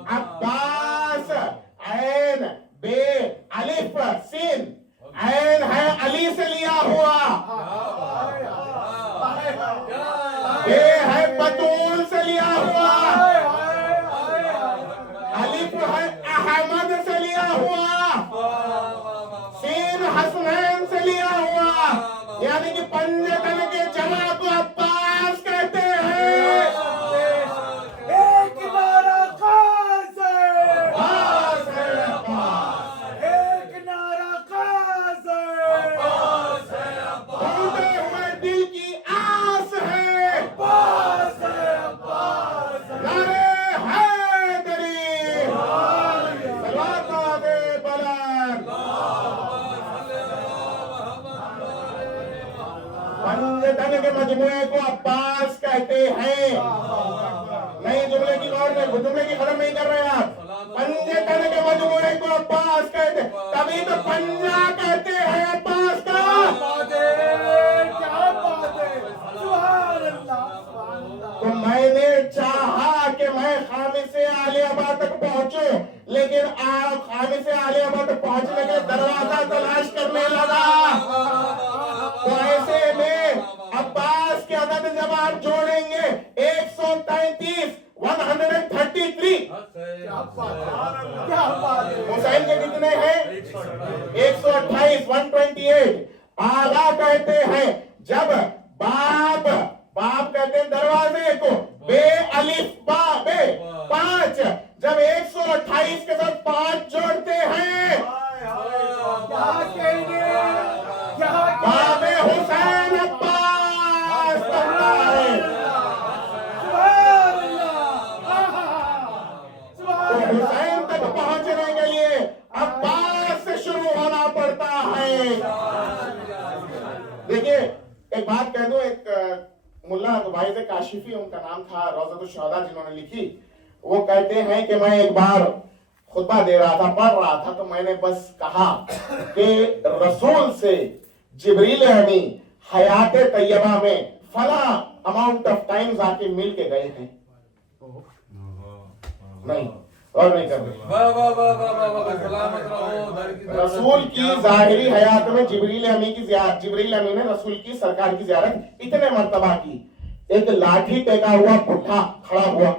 अब्बास ऐन बे अलिफ सिन, ऐन है अली से लिया हुआ, बे है बतूल से लिया हुआ, अलिफ है अहमद से लिया हुआ, सिन हसनैन से लिया हुआ, यानी कि पंजतन के जमा को अब्बास कहते हैं। पंजतन के मजमुए को अब्बास कहते हैं। नहीं, जुमले की गौर में, जुमले की खत्म नहीं कर रहे आप। पंजतन के मजमुए को अब्बास कहते, तभी तो पंजा कहते हैं अब्बास का। तो मैंने चाहा कि मैं खामिसे आलियाबा तक पहुंचूं, लेकिन आप खामिसे आलियाबा तक पहुंचने के दरवाजा तलाश करने लगा। तो ऐसे में अब्बास के अदद जब आप जोड़ेंगे 133, 133, हुसैन के कितने हैं? 128, 128। आगा कहते हैं जब बाब कहते हैं दरवाजे को, बे अलिफ बा बे 5, जब 128 के साथ 5 जोड़ते हैं बाबे हुसैन अब्बास कहता है। तो हुसैन तक पहुंचने के लिए अब्बास से शुरू होना पड़ता है। देखिए एक बात कह दूं, एक मुल्ला भाई से काशिफी उनका नाम था, रोज़तुश शुहदा जिन्होंने लिखी, वो कहते हैं कि मैं एक बार खुतबा दे रहा था, पढ़ रहा था, तो मैंने बस कहा कि रसूल से जिब्रील अमी हयात तैयबा में फला अमाउंट ऑफ टाइम्स आके मिल के गए हैं। नहीं और नहीं कर रहे। रसूल की जाहिरी हयात में जिब्रील अमी ने रसूल की सरकार की ज़ियारत इतने मर्तबा की। एक लाठी टेका हुआ बुढ़ा खड़ा हुआ,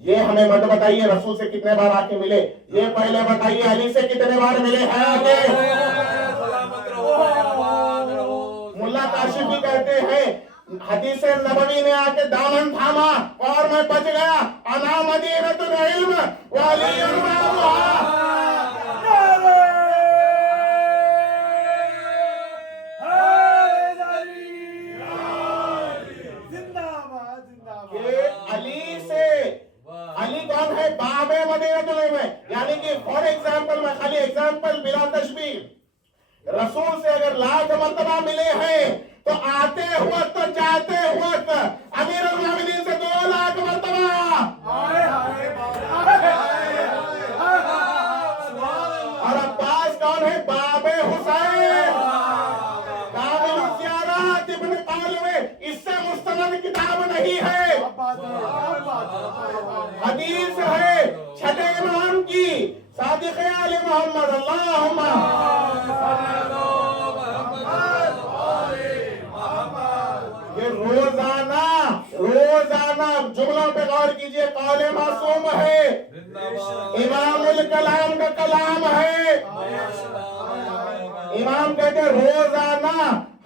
ये हमें मत बताइए रसूल से कितने बार आके मिले, ये पहले बताइए अली से कितने बार मिले हैं आके। मुल्ला काशिफी कहते हैं हदीस नबवी ने आके दामन थामा और मैं बच गया। अना मदीनतुल इल्म व अलीयुन बाबुहा। ये अली से, अली कौन है? बाबे मदीनतुल इल्म, यानी कि फॉर एग्जाम्पल, मैं खाली एग्जाम्पल बिला तशबीह, रसूल से अगर लाख मर्तबा मिले हैं तो आते हुए तो जाते हुए अमीरुल मोमिनीन से 2 लाख मर्तबा। और अब्बास कौन है? बाबे हुसैन। कामिल ज़ियारत इब्न काल में इससे मुस्तनद किताब नहीं है, हदीस है छठे इमाम की, सादिक़ आले मोहम्मद अल्लाहुम्मा रोजाना जुमलों पे गौर कीजिए, कौले मासूम है, इमामुल कलाम का कलाम है। इमाम कहते रोजाना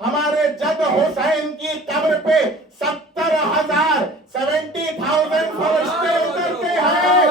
हमारे जद हुसैन की कब्र पे 70,000 फरिश्ते उतरते हैं।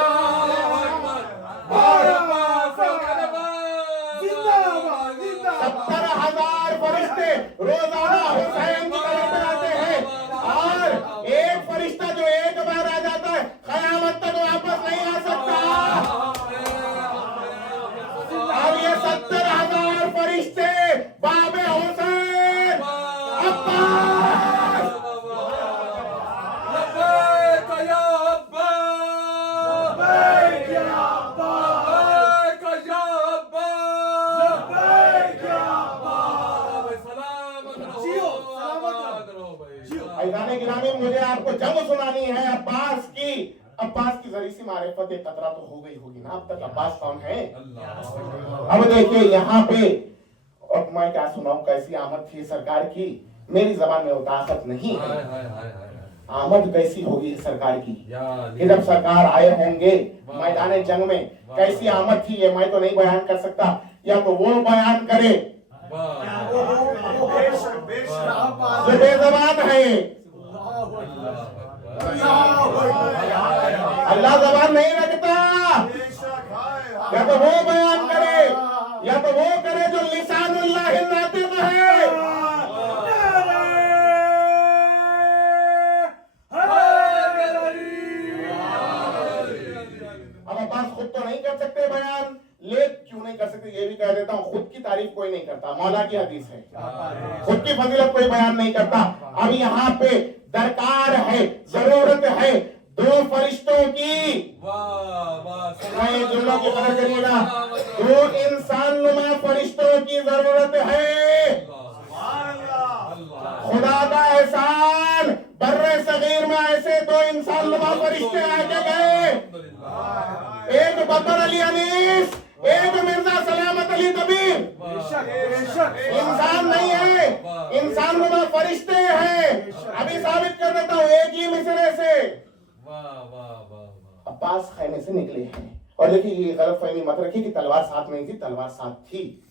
अब्बास की जरी सी मारिफत एक कतरा तो हो गई होगी ना अब तक। अब्बास कौन है? अब देखिए यहाँ पे, और मैं क्या सुनाऊं कैसी आमद थी सरकार की, मेरी जबान में वो ताकत नहीं है। आमद कैसी होगी सरकार की कि जब सरकार आए होंगे मैदान जंग में, कैसी आमद थी ये मैं तो नहीं बयान कर सकता, या तो वो बयान करे जो बेजबान है। अल्लाह जबान नहीं रखता, या तो वो बयान करे या तो वो करे जो लिसानुल्लाह नातिक है। अब अब्बास खुद तो नहीं कर सकते बयान, लेकिन क्यों नहीं कर सकते ये भी कह देता हूँ, खुद की तारीफ कोई नहीं करता, मौला की हदीस है, खुद की फजीलत कोई बयान नहीं करता। अब यहाँ पे दरकार है, जरूरत है दो फरिश्तों की, जुमलों की कदर करिएगा, दो इंसान नुमा फरिश्तों की जरूरत है। खुदा का एहसान, बर्रे सगीर में ऐसे दो इंसान नुमा फरिश्ते आके गए, एक बकर अली अनीस, एक मिर्जा सलामत अली कबीर। इंसान नहीं है, इंसान नुमा फरिश्ते हैं। अभी साबित कर देता हूँ एक ही मिसरे से। अब्बास खैमे से निकले हैं, और देखिए ये गलत फहमी मत रखिए कि तलवार साथ नहीं थी, तलवार साथ थी।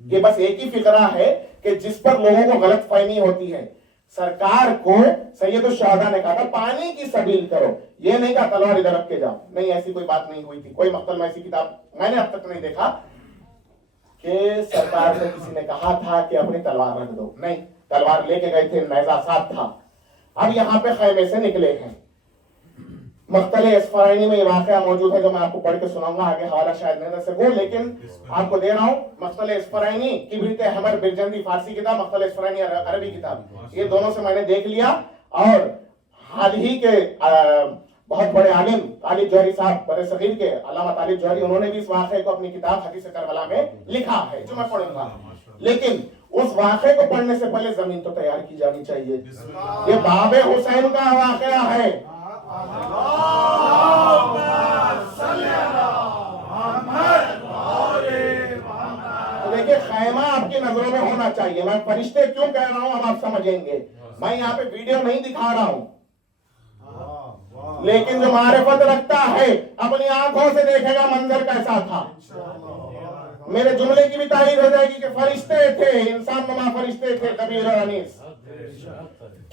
ये बस एक ही फिक्रा है कि जिस पर लोगों को गलत फहमी होती है। सरकार को सैयद शहदा ने कहा था पानी की सबील करो, ये नहीं कहा तलवार इधर रख के जाओ, नहीं ऐसी कोई बात नहीं हुई थी। कोई मकतल में ऐसी किताब मैंने अब तक नहीं देखा कि सरकार से किसी ने कहा था कि अपनी तलवार रख दो, नहीं, तलवार लेके गए थे, नेजा साथ था। अब यहाँ पे खैमे से निकले हैं। मख्तले इस्फराइनी में ये वाकया मौजूद है जो मैं आपको पढ़ के सुनाऊंगा, आगे हवाला शायद नहीं दे सकूं, लेकिन आपको दे रहा हूं। मख्तले इस्फराइनी, किब्रित हमर बिरजंदी फारसी किताब, मख्तले इस्फराइनी अरबी किताब, ये दोनों से मैंने देख लिया। और हाल ही के बहुत बड़े आलिम तालिब जौहरी साहब, बड़े सगीर के अल्लामा तालिब जौहरी, उन्होंने भी इस वाकये को अपनी किताब हदीस करबला में लिखा है जो मैं पढ़ूंगा। लेकिन उस वाकये को पढ़ने से पहले जमीन तो तैयार की जानी चाहिए। ये बाबे हुसैन का वाकया है। तो देखिए खैमा आपकी नजरों में होना चाहिए। मैं फरिश्ते क्यों कह रहा हूं अब आप समझेंगे। मैं यहाँ पे वीडियो नहीं दिखा रहा हूं, लेकिन जो मारिफत रखता है अपनी आंखों से देखेगा मंजर कैसा था। मेरे जुमले की भी तारीफ हो जाएगी कि फरिश्ते थे, इंसान नुमा फरिश्ते थे कबीर और अनीस।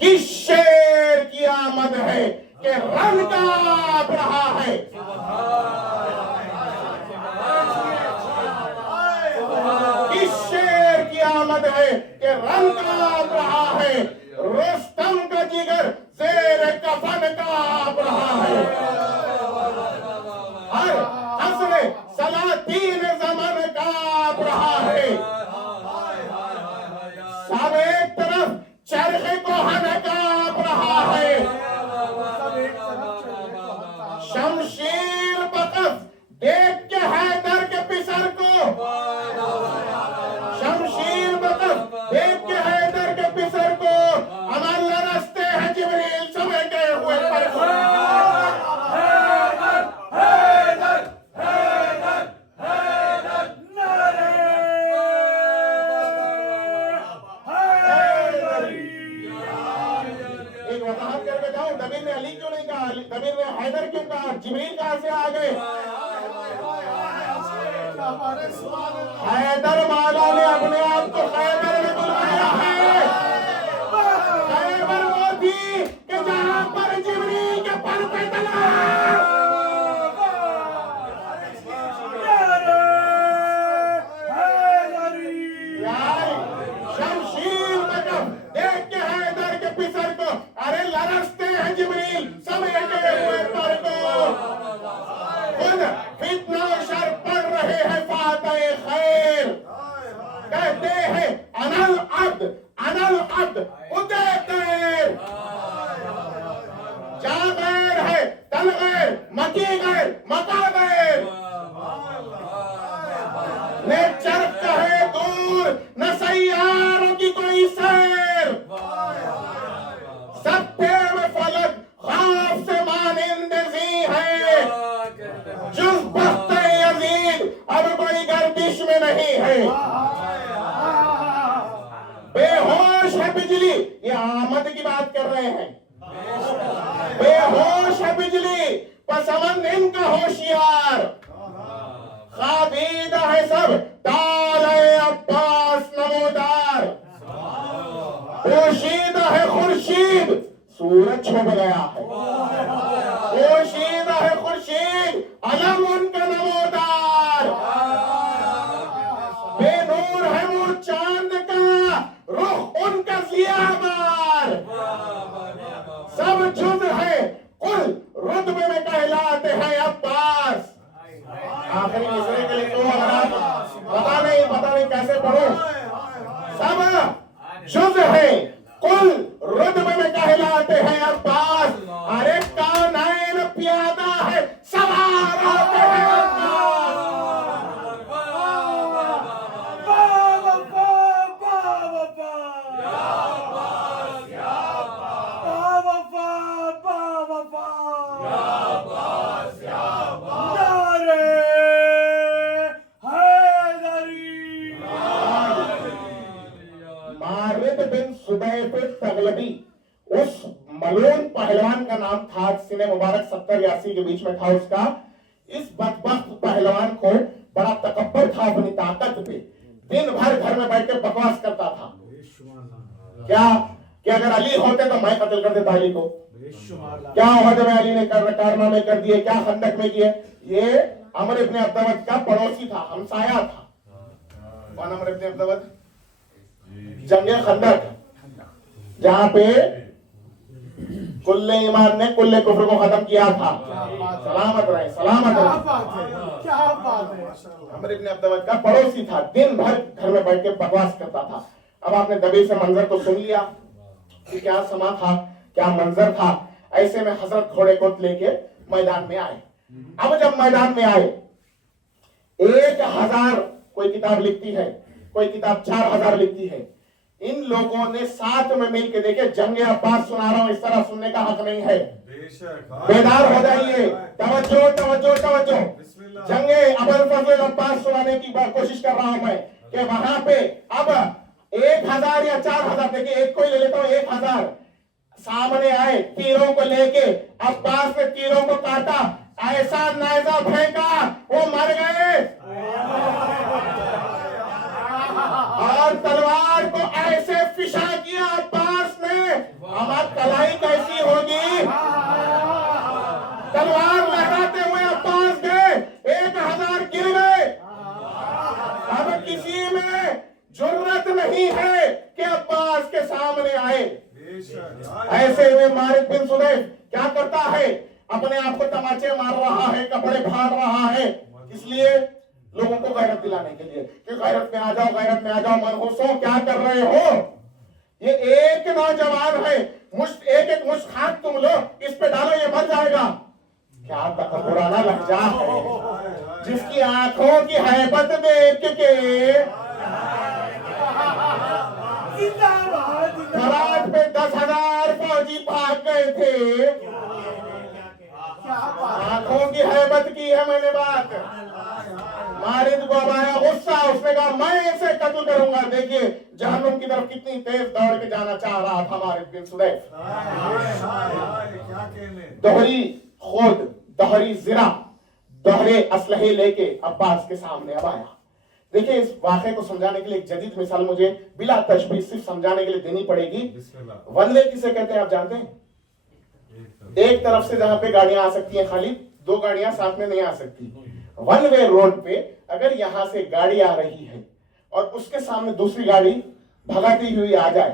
किस शेर की आमद है कि रन कांप रहा है। किस शेर की आमद है कि रन कांप रहा है। रुस्तम का जिगर ज़ेर कफन कांप रहा है। हर असरे सलातीन ज़मान कांप रहा है। सब एक तरफ चरखे को हन कांप रहा है। शमशीर बकस देख के हैदर के पिसर को, शमशीर बकस देख के हैदर के पिसर को, अमल रस्ते हैं जिब्रील समय गए हुए पर। एक वजाहत करके जाऊं, कबीर ने अली क्यों नहीं कहा, कबीर ने हैदर क्यों कहा, जिब्रील कहां से आ गए। हैदर मौला ने अपने आप को खैबर में बुलाया है। खैबर वो थी कि जहां पर जिब्रील के पर पे तलवार, शमशीर बकस देख के हैदर के पिसर को, अरे लरसते हैं जिब्रील समय गए हुए पर को। खुद फितना शर पढ़ रहे हैं फातह खैर, कहते हैं अनल अब्द उदे गैर। जा गैर है तल गैर, मकी गैर मका गैर। न चरख है दूर न सैयारों की कोई सैर। सबके में फलक खौफ से मानिंद नहीं है। जुज़ बख्त यजीद अब कोई गर्दिश में नहीं है। बेहोश है बिजली, ये आमद की बात कर रहे हैं। बेहोश है बिजली, पसमंद इनका होशियार। खाबीदा है सब ताले अब्बास नमोदार। पोशीदा है खुर्शीद, सूरज छुप गया है। पोशीदा है खुर्शीद, अलम उनका नमोदार। बेनूर है मुंह चांद का, रुख उनका ज़ियाबार। सब जुज़ है कुल रुतबे में कहलाते हैं अब्बास। आखिरी मिसरे के लिखो, अगर आप पता नहीं कैसे पढ़ो। सब जुज़ है कुल रुतबे में कहलाते हैं अब्बास। अरे कानैन प्यादा है सवार होते हैं अब्बास। मारिद बिन सुदैफ तगलबी उस मलून पहलवान का नाम था। सीने मुबारक 70-80 के बीच में था उसका। इस बदबख्त पहलवान को बड़ा तकब्बुर था अपनी ताकत पे। दिन भर घर में बैठ के बकवास करता था। क्या कि अगर अली होते तो मैं कत्ल कर देता अली को। क्या ओहद में अली ने कारनामे कर दिए, क्या खंदक में किए। ये अमर इब्न अब्दवद का पड़ोसी था, हमसाया था। कौन अमर इब्न अब्दवद? जंगे खंदक, जहां पे कुल्ले ईमान ने कुल्ले कुफ्र को खत्म किया था। सलामत रहे, सलामत रहे। क्या बात है। अमर इब्न अब्दवद का पड़ोसी था। दिन भर घर में बैठ के बकवास करता था। अब आपने दबी से मंजर तो सुन लिया कि क्या समा था, क्या मंजर था। ऐसे में हजरत घोड़े को लेके मैदान में आए। अब जब मैदान में आए, 1000 कोई किताब लिखती है, कोई किताब 4000 लिखती है। इन लोगों ने साथ में मिलकर देखे। जंगे अब्बास सुना रहा हूं, इस तरह सुनने का हक नहीं है। बेदार हो जाइए, तवज्जो तवज्जो तवज्जो। जंगे अबुल फजल अब्बास सुनाने की कोशिश कर रहा हूं मैं कि वहां पे अब 1000 या 4000, देखिए एक को ही ले लेता हूं, 1000 सामने आए तीरों को लेके। अब्बास ने तीरों को काटा, ऐसा नायजा फेंका वो मर गए। और तलवार को ऐसे फिशा किया अब्बास ने। हमारी कलाई कैसी होगी। तलवार लगाते हुए अब्बास गए, 1000 गिर गए। अब किसी में जुर्रत नहीं है कि अब्बास के सामने आए। ऐसे में मारिद बिन सुदैफ क्या करता है, अपने आप को तमाचे मार रहा है, कपड़े फाड़ रहा है। इसलिए लोगों को गैरत दिलाने के लिए कि गैरत में आ जाओ, गैरत में आ जाओ। मनहूसों क्या कर रहे हो। ये एक नौजवान है, एक एक मुश्त खाक तुम लो, इस पे डालो, ये मर जाएगा। क्या तकब्बुराना लहजा है। जिसकी आंखों की हैबत देख के फराज पे 10,000 फौजी भाग गए थे। आंखों की हैबत की है मैंने बात। मारिद को अब आया गुस्सा, उसने कहा मैं इसे कत्ल करूंगा। देखिए जहन्नुम की तरफ कितनी तेज दौड़ के जाना चाह रहा था मारिद बिन सुदैफ। दोहरी खुद, दोहरी जिरा, दोहरे असलहे लेके अब्बास के सामने अब आया। देखिए इस वाक़े को समझाने के लिए एक जदीद मिसाल मुझे बिला तशबीह सिर्फ समझाने के लिए देनी पड़ेगी। वन वे किसे कहते हैं आप जानते हैं? एक तरफ से जहां पे गाड़ियां आ सकती हैं, खाली 2 गाड़ियां साथ में नहीं आ सकती। वन वे रोड पे अगर यहां से गाड़ी आ रही है और उसके सामने दूसरी गाड़ी भगाती हुई आ जाए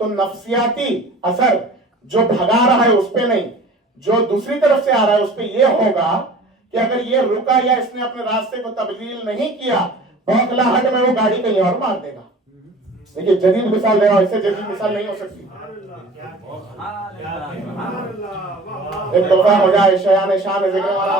तो नफ्सियाती असर जो भगा रहा है उस पे नहीं, जो दूसरी तरफ से आ रहा है उस पे ये होगा कि अगर ये रुका या इसने अपने रास्ते को तब्दील नहीं किया, बौखलाहट में वो गाड़ी कहीं और मार देगा। देखिए जदीद मिसाल दे रहा हूं, इससे जदीद मिसाल नहीं हो सकती। एक तोहफा हो जाए शयान शान जिक्र वाला।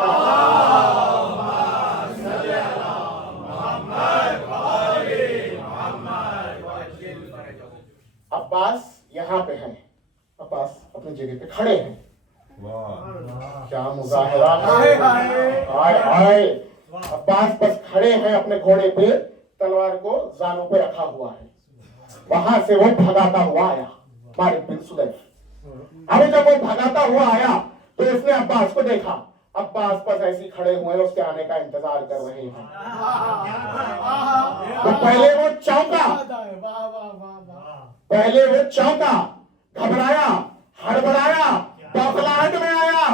अब्बास यहाँ पे हैं, अब्बास अपनी जगह पे खड़े हैं। क्या मुजाहिरा हाय हाय हाय हाय। अब्बास बस खड़े हैं अपने घोड़े पे, तलवार को जानों पे रखा हुआ है। वहां से वो भगाता हुआ आया मालिक बिन सुदैफ। अब जब वो भगाता हुआ आया तो उसने अब्बास को देखा। अब्बास बस ऐसे ही खड़े हुए हैं, उसके आने का इंतजार कर रहे हैं। तो पहले वो चौंका, पहले वो चौंका, घबराया, हड़बड़ाया, बौखलाहट में आया।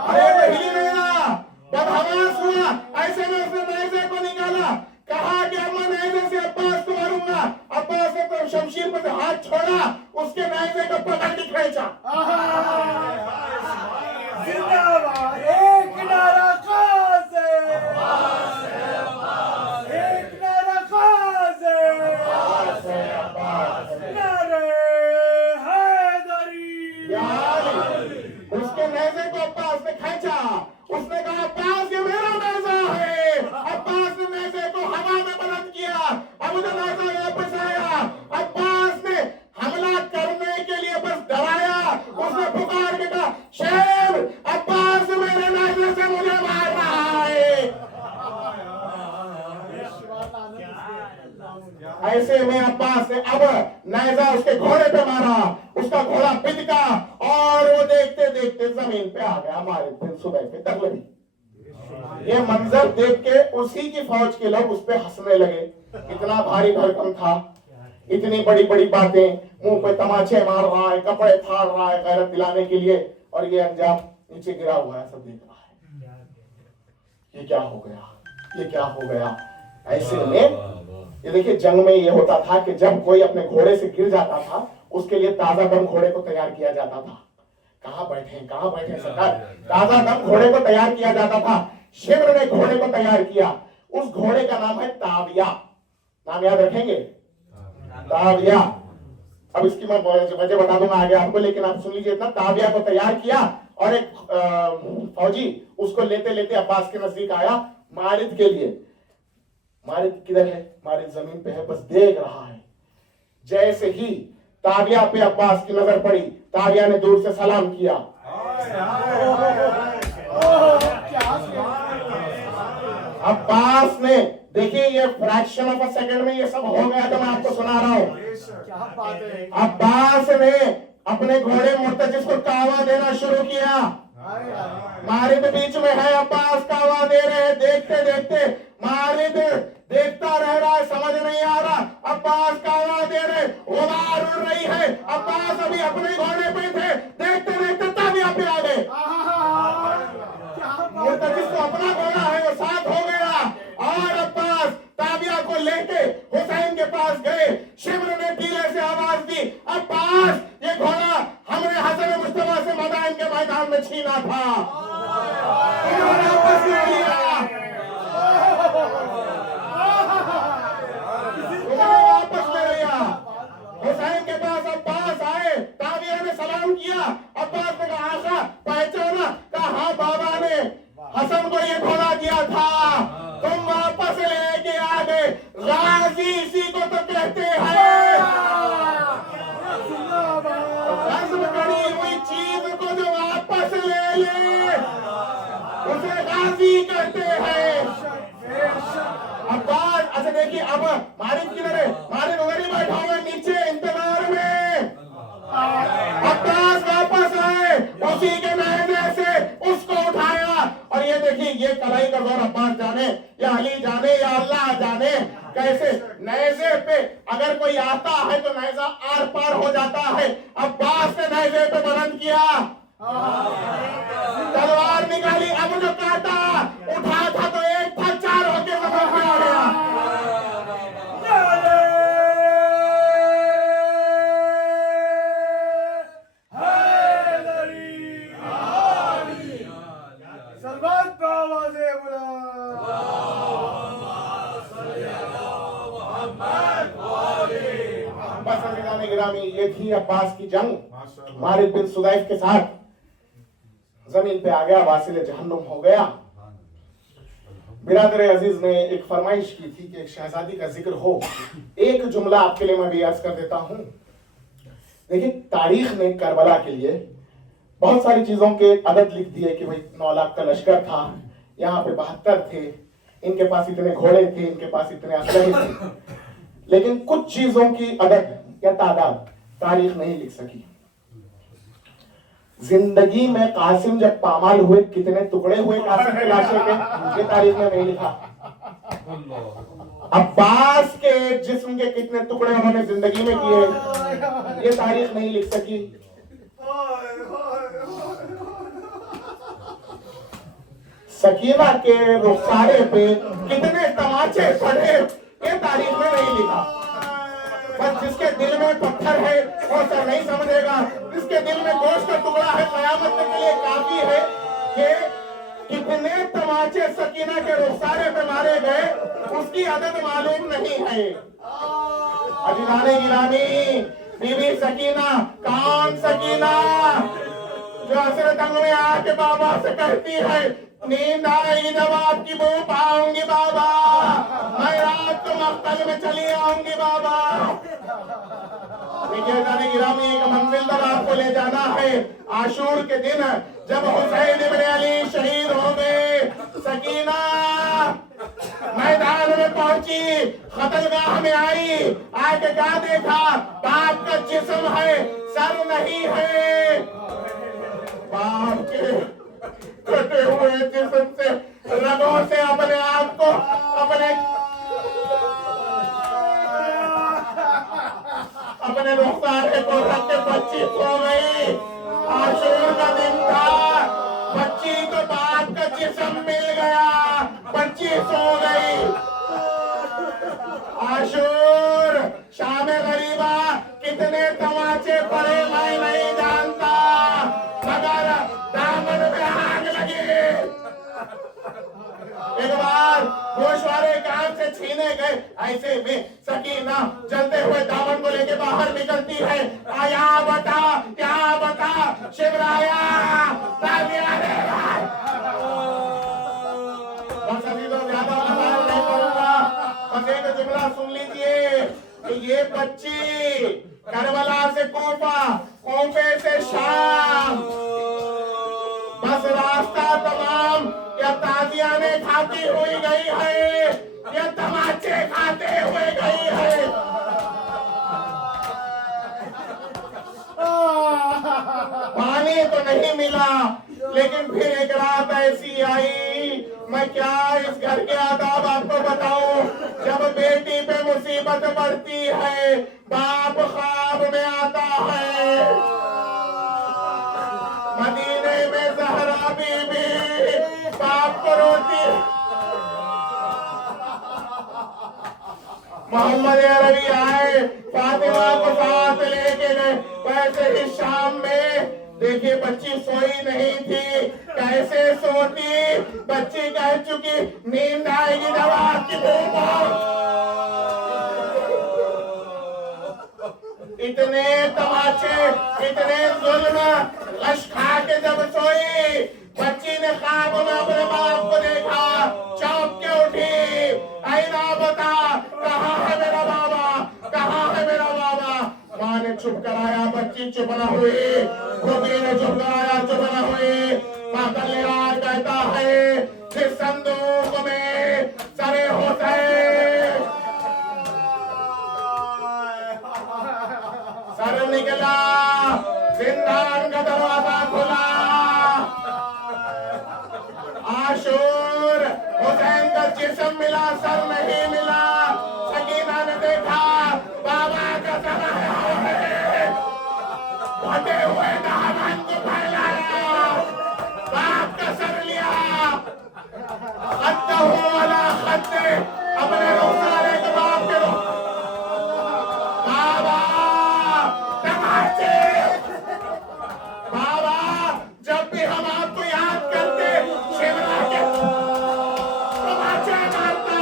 अरे वो हिल नहीं रहा, बदहवास हुआ। ऐसे में उसने नेज़े को निकाला, कहा कि अब मैं नेज़े से अब्बास को मारूंगा। अब्बास ने तो शमशीर पर से हाथ छोड़ा, उसके नेज़े को पकड़ के खींचा। जिंदाबाद। एक नारा काज़े, एक नारा काज़े, नारे हैदरी। उसके नेज़े को अब्बास ने खींचा। उसने कहा अब्बास ये मेरा नेज़ा है। अब्बास ने नेज़े को हवा में बुलंद किया। अब जो नेज़ा वापस आया, अब्बास ने हमला करने के लिए बस डराया। उसने पुकार के कहा शेर, अब्बास मेरे नेज़े से मुझे मार रहा है। ऐसे में अब्बास ने अब नेज़ा उसके घोड़े पे मारा। उसका घोड़ा बिदका और वो देखते देखते जमीन पे आ गया। हमारे दिन सुबह पे तगलबी। ये मंजर देख के उसी की फौज के लोग उस पे हंसने लगे। इतना भारी भरकम था, इतनी बड़ी बड़ी बातें, मुंह पे तमाचे मार रहा है, कपड़े फाड़ रहा है गैरत दिलाने के लिए, और ये अंजाम नीचे गिरा हुआ है, सब देख रहा है। ये क्या हो गया, ये क्या हो गया। ऐसे में ये देखिए, जंग में ये होता था कि जब कोई अपने घोड़े से गिर जाता था, उसके लिए ताजा दम घोड़े को तैयार किया जाता था। कहाँ बैठे सरकार, ताजा दम घोड़े को तैयार किया जाता था। शिमर ने घोड़े को तैयार किया। उस घोड़े का नाम है ताविया। नाम याद रखेंगे, ताविया। अब इसकी मैं वजह बता दूंगा आगे आपको, लेकिन आप सुन लीजिए इतना। ताविया को तैयार किया और एक फौजी उसको लेते लेते अब्बास के नजदीक आया मारिद के लिए। मारिद किधर है? मारिद जमीन पे है, बस देख रहा है। जैसे ही ताविया पे अब्बास की नजर पड़ी, ताविया ने दूर से सलाम किया। अब्बास ने, देखिए ये फ्रैक्शन ऑफ अ सेकंड में ये सब हो गया जो मैं आपको सुना रहा हूं। क्या बात है। अब्बास ने अपने घोड़े मुर्तजिस को कावा देना शुरू किया। मारिद बीच में है, अब्बास कावा दे रहे हैं। देखते देखते मारिद देखता रह रहा है, समझ नहीं आ रहा। अब्बास कावा दे रहे, गुबार उड़ रही है। अब्बास अभी अपने घोड़े पे थे, देखते देखते ताविया पे आ गए। मुर्तजिस को अपना घोड़ा है, वो साथ हो गया और अब्बास ताविया को लेके हुसैन के पास गए। शिमर ने टीले से आवाज दी, अब्बास ये घोड़ा हमने हसन मुस्तफा से मैदान के मैदान में छीना था, उन्होंने वापस ले लिया, उन्होंने वापस ले लिया। हुसैन के पास अब्बास आए, ताविया ने सलाम किया। अब्बास ने कहा आशा पहचाना? कहा हाँ, बाबा ने हसन को ये घोड़ा दिया था, तुम वापस लेके आ गए। गाजी इसी को तो कहते हैं, गज़्ब करी हुई चीज को जो वापस ले ले उसे गाजी कहते हैं। अब्बास, अच्छा देखिए अब मारिद किधर है? मारिद उधर ही बैठा हुआ नीचे इंतजार में। अब्बास वापस आए, उसी के नेज़े से उसको उठाया। और ये देखिए, ये कलाई का जोर अब्बास जाने या अली जाने या अल्लाह जाने, कैसे नेज़े पे अगर कोई आता है तो नेज़ा आर पार हो जाता है। अब्बास ने नेज़े पे बुलंद किया, तलवार निकाली। अब जो काटा उठा था तो एक था, चार होके जमीन पे आ गया। गिरामी, ये थी अब्बास की जंग मारिद बिन सुदैफ के साथ। जमीन पे आ गया, वासिले जहन्नुम हो गया। बिरादर अजीज ने एक फरमाइश की थी कि एक शहजादी का जिक्र हो। एक जुमला आपके लिए मैं भी अर्ज कर देता हूं। देखिए, तारीख ने करबला के लिए बहुत सारी चीजों के अदद लिख दिए कि भाई 9 लाख का लश्कर था, यहाँ पे 72 थे, इनके पास इतने घोड़े थे, इनके पास इतने असलहे थे, लेकिन कुछ चीजों की अदद या तादाद तारीख नहीं लिख सकी। जिंदगी में कासिम जब पामाल हुए, कितने टुकड़े हुए कासिम के लाशे के, ये तारीख में नहीं लिखा। अब्बास के जिस्म के कितने टुकड़े उन्होंने जिंदगी में किए, ये तारीख नहीं लिख सकी। सकीना के रुखसारे पे कितने तमाचे पड़े, ये तारीख में नहीं लिखा। बस जिसके दिल में पत्थर है वो सर नहीं समझेगा, जिसके दिल में गोश्त का टुकड़ा है कयामत के लिए काफी है कि कितने तमाचे सकीना के रुखसारे पे मारे गए, उसकी अदद मालूम नहीं है। अजीजाने गिरामी, बीबी सकीना, कौन सकीना जो हसरत अंग में आके बाबा से कहती है, नींद आएगी जब आपकी बू पाऊंगी बाबा, मैं रात को मख्तल में चली आऊंगी बाबा। देखिए जाने गिरामी, एक मंजिल तक आपको ले जाना है। आशूर के दिन जब हुसैन इब्न अली शहीद हो गए, सकीना मैदान में पहुंची, कत्लगाह में आई, आके क्या देखा, बाप का जिस्म है, सर नहीं है। बाप के कटे हुए जिस्म से, रगों से अपने आप को, अपने रुखसारे को रख के बच्ची सो गई। आशूर का दिन था, बच्ची को बाप का जिस्म मिल गया, बच्ची सो गई। आशूर शाम गरीबा, कितने तमाचे पड़े मैं नहीं जानता, मगर दामन में आग लगी। एक बार गोशवारे कान से छीने गए, ऐसे में सकीना जलते हुए दामन को लेके बाहर निकलती है। आया बता, क्या बता शिवराया, बस अभी तो ज्यादा बताया नहीं करूंगा, बस एक जुमला सुन लीजिए कि ये बच्ची करबला से कूफा, कूफे से शाम, बस रास्ता तमाम या ताजियाने खाती हुई गई है या तमाचे खाते हुए गई है। पानी तो नहीं मिला, लेकिन फिर एक रात ऐसी आई, मैं क्या इस घर के आदाब आपको बताऊं। जब बेटी पे मुसीबत पड़ती है, बाप ख्वाब में आता है। मदीने में ज़हरा बीबी बाप को रोती, मोहम्मद अरबी आए, फातिमा को साथ लेके गए। वैसे ही शाम में देखिए बच्ची सोई नहीं थी, कैसे सोती, बच्ची कह चुकी नींद आएगी जब आपकी भूख। इतने तमाचे, इतने जुल्म, लश खा के जब सोई, बच्ची ने ख्वाब में अपने बाप को देखा, चौंक के उठी, आईना बता, कहाँ है मेरा बाबा, कहाँ है मेरा बाबा। माँ ने चुप कराया, बच्ची चुप न हुई, खुदी ने चुप कराया, चुप न हुई। माँ कल्याण कहता है, जिस संदूक में सरे होते सर निकला, जिंदान का दरवाजा खुला। आशूर हुसैन का जिस्म मिला, सर नहीं मिला। सकीना ने देखा बाबा का सर है, फटे हुए दामन को फैलाया, बाप का सर लिया, खत्ता वाला खत्ते अपने रुखसारे के बाप के बाबा, जब भी हम आपको याद करते, शिवरा के तमाचे मारता,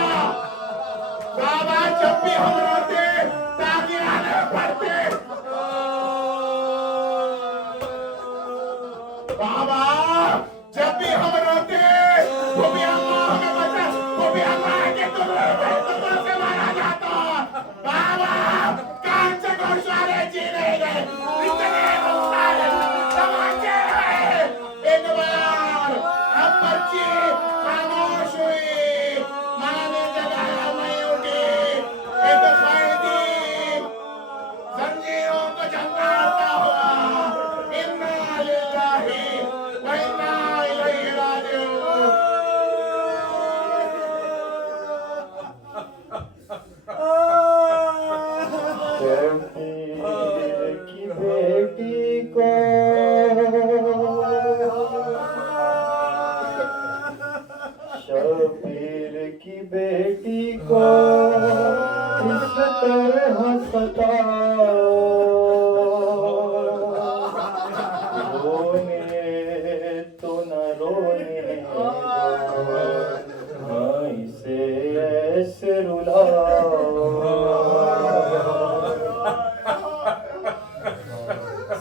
पीर की बेटी को इस तरह सताओ, रोने तो न रोने दो, हाँ इसे ऐसे रुलाओ।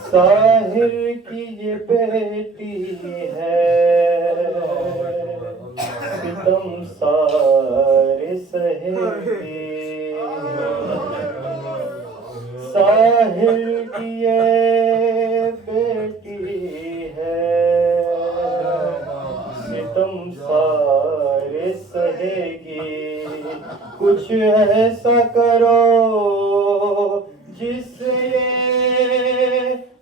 साहिर की ये बेटी है, सितम सारे सहेगी। साहिर की ये बेटी है, सितम सारे सहेगी। कुछ ऐसा करो जिससे ये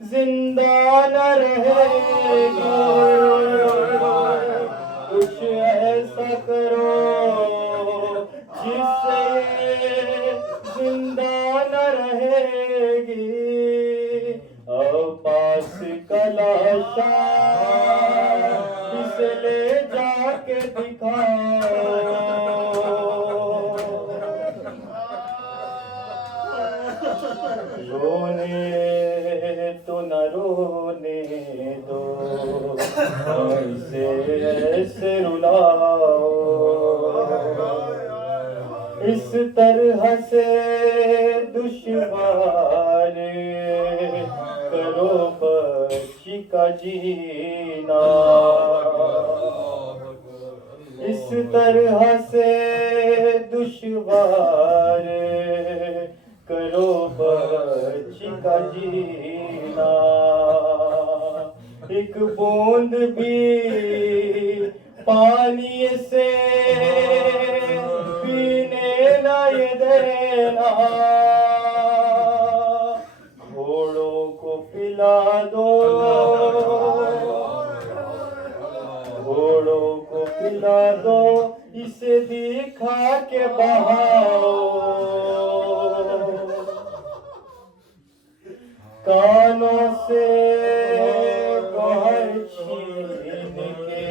जिंदा न रहेगी, कुछ ऐसा करो जिससे जिंदा न रहेगी। अब पास का लाशा इसे ले जाके दिखाओ, रोने तो न रोने दो, ऐसे ऐसे रुलाओ। इस तरह से दुश्वार करो बच्ची का जीना, इस तरह से दुश्वार करो बच्ची का जीना। एक बूंद भी पानी से पीने न ये देना, घोड़ों को पिला दो, घोड़ों को पिला दो, इसे दिखा के बहाओ। कानों से गौहर छीन के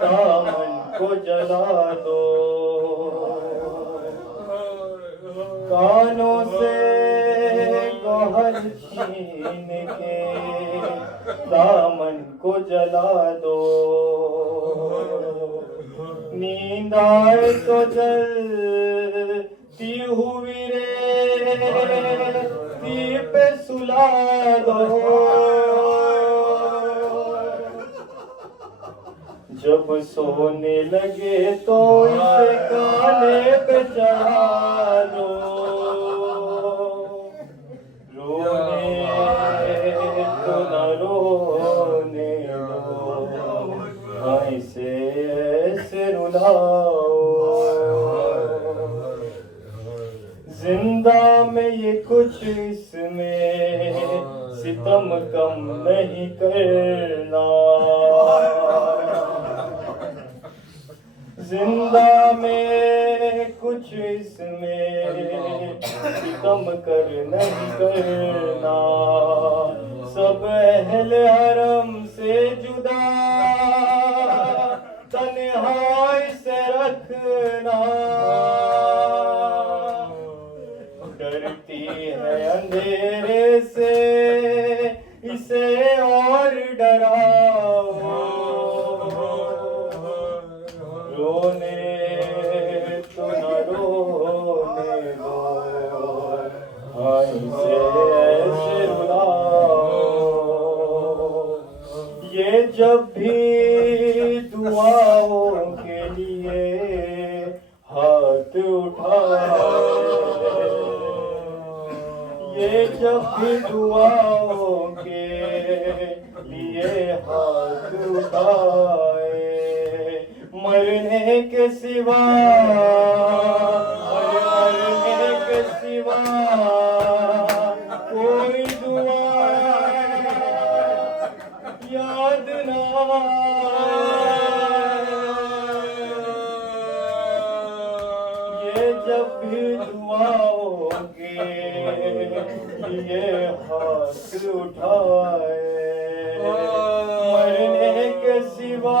दामन को जला दो, कानों से गौहर छीन के दामन को जला दो। नींद आए तो जलती हुई रेती पे सुला दो, जब सोने लगे तो इसे काने पे चढ़ा दो। रोने तो न रोने दो, हाँ इसे ऐसे रुलाओ। जिंदा में ये कुछ इसमें सितम कम नहीं करना, जिंदा में कुछ इसमें सितम कर नहीं करना। सब अहले हरम से जुदा तन्हाई से रखना, डरती है अंधेरे से इसे और डराओ। रोने तो न रोने दो, हाँ इसे ऐसे रुलाओ। ये जब भी दुआओं के लिए हाथ उठाए, ये जब भी दुआओं के लिए हाथ उठाए, मरने के सिवा मरने के सिवा कोई दुआ याद ना ये जब भी दुआओगे ये हाथ उठाए, मरने के सिवा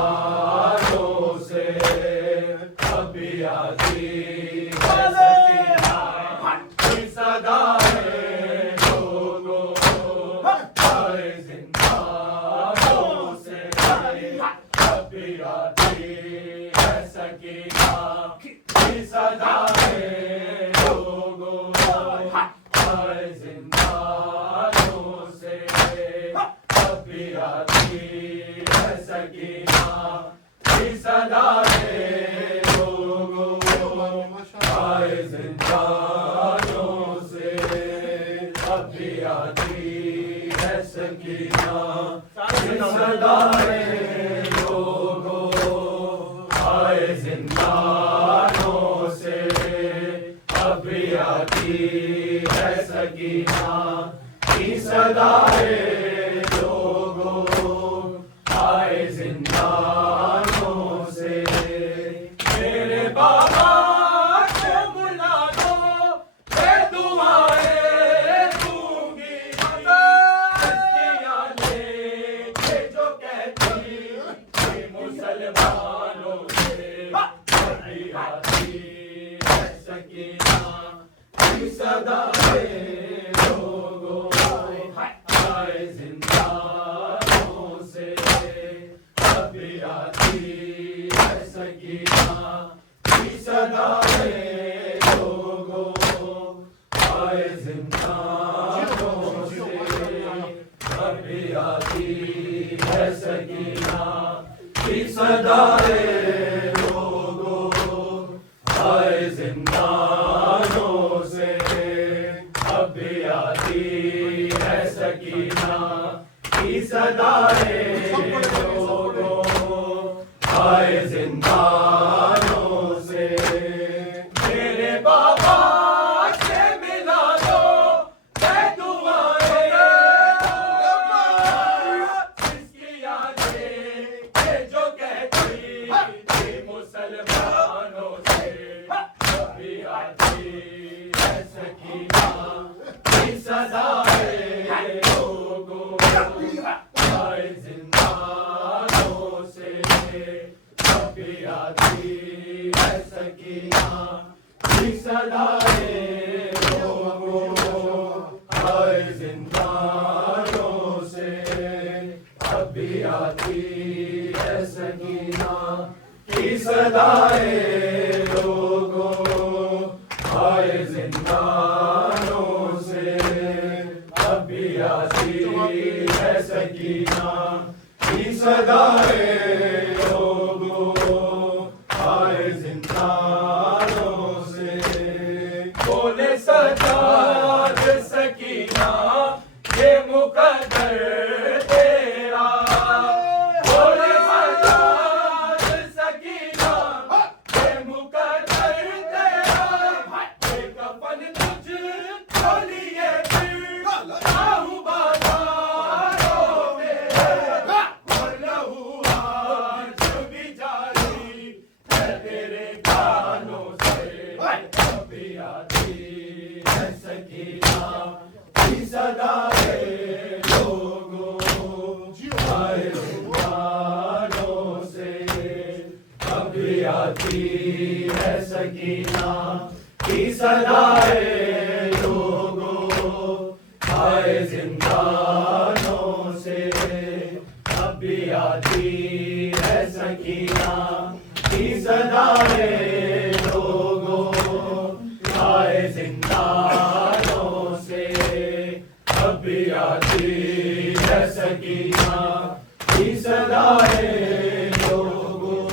अब भी आती है सकीना की सदा है लोगों आए जिंदानों से अब भी आती है सकीना की सदा है लोगों आए जिंदानों से अब भी आती है सकीना की सदा है लोगों आए जिंदानों से अब भी आती है सकीना की सदा है लोगों आए जिंदानों से मेरे बाबा को बुला दो मैं दुआएं दूंगी तस्कियां लेके जो कहती कि मुसलमानों से अभी आती है सकीना की सदा है लोगों आए जिंदानों से अभी आती है सकीना की सदा है लोगों आए जिंदानों से अभी आती है सकीना की सदा है लोगों आए जिंदानों से अभी आती है सकीना की सदा है लोगों आए जिंदानों से मेरे बाबा से मिला दो मैं दुआएं तस्कियां लेके जो कहती कि मुसलमानों से अभी आती है सकीना की सदा है लोगों आए जिंदानों से अभी आती है सकीना की सदा है लोगों आए जिंदानों से अभी आती है सकीना की सदा है लोगों आए जिंदानों से अभी आती है सकीना की सदा है लोगों आए जिंदानों से बोले सजाद सकीना ये मुकद्दर तेरा बोले सजाद सकीना ये मुकद्दर तेरा ये कफन तुझको लिए फिर आहू बाजारों में और लहू आज भी जारी है तेरे गानों से अभी आती है सकीना की सदा है लोगों आए जिंदानों से अभी आती है सकीना की सदा है लोगों आए जिंदानों से अभी आती है सकीना की सदा है लोगों आए जिंदानों से अभी आती है सकीना की सदा है लोगों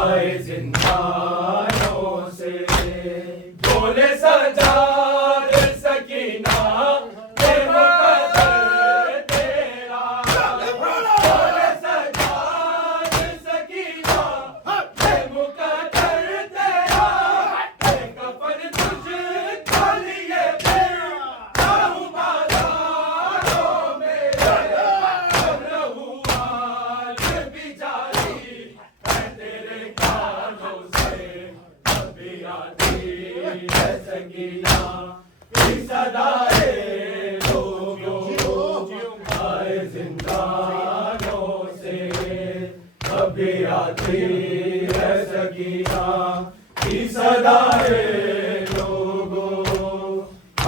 आए जिंदानों से बोले सजाद सकीना ये मुकद्दर तेरा बोले सजाद सकीना ये मुकद्दर तेरा ये कफन तुझको लिए फिर आहू बाजारों में और लहू आज भी जारी है तेरे गानों से अभी आती है सकीना की सदा है लोगों आए जिंदानों से अभी आती है सकीना की सदा है लोगों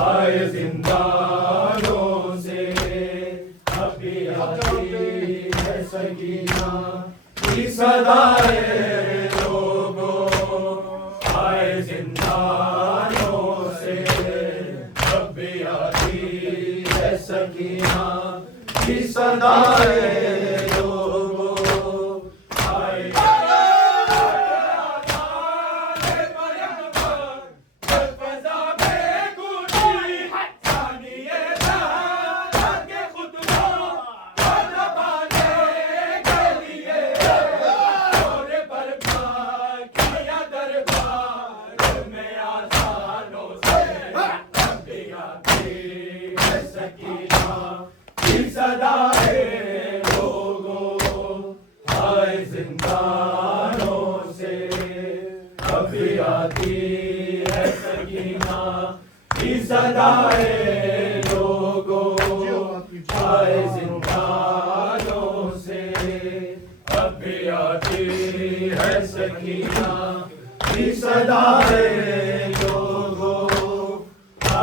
आए जिंदानों से अभी आती है सकीना की सदाए लोगों आए जिंदानों से जब भी आती है सकीना की सदाए लोगों आए सदाए लोगों आए जिंदानों से कभी आती है सकीना की सदाए लोगों आए जिंदानों से कभी आती है सकीना की सदाए लोगों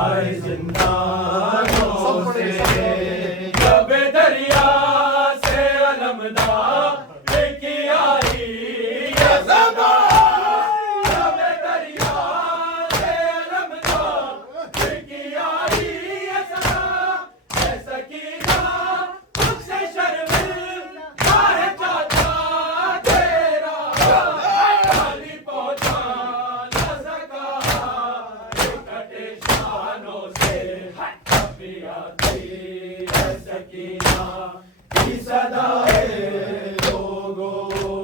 आए जिंदानों से जब दरिया से अलमदा लेके आई ये सदा जब दरिया से अलमदा लेके आई ये सदा है सकीना तुझसे शर्मिंदा है चाचा तेरा खाली पहुंचा न सका कटे शानों से कभी आती है सकीना की सदाए लोगों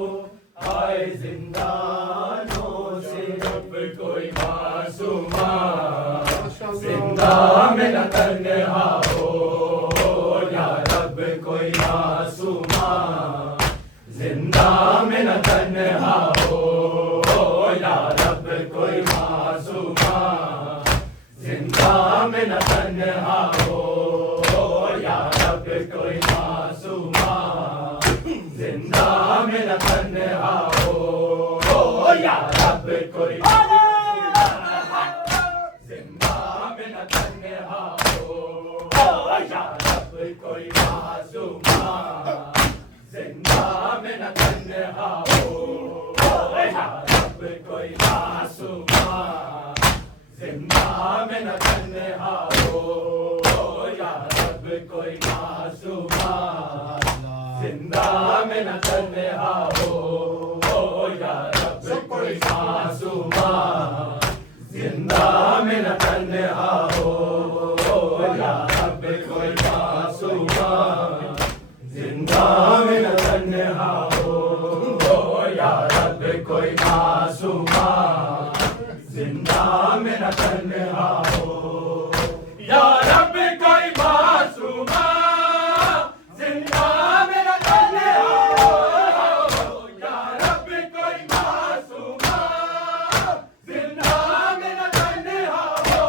आए जिंदानों से जब कोई मासूमा जिंदा में न तन्हा हो या रब कोई मासूमा जिंदा में न तन्हा हो या रब कोई मासूमा जिंदा में न तन्हा हो या रब कोई मासूमा जिंदा में न तन्हा हो या रब कोई जिंदा में न तन्हा हो या रब कोई मासूमा जिंदा में न तन्हा हो या रब कोई मासूमा जिंदा में न तन्हा हो या रब कोई मासूमा जिंदा में न तन्हा हो या रब कोई मासूमा जिंदा में न तन्हा हो या रब कोई मासूमा जिंदा में न तन्हा हो या रब कोई मासूमा जिंदा में न तन्हा हो या रब कोई मासूमा जिंदा में न तन्हा हो या रब कोई मासूमा जिंदा में न तन्हा हो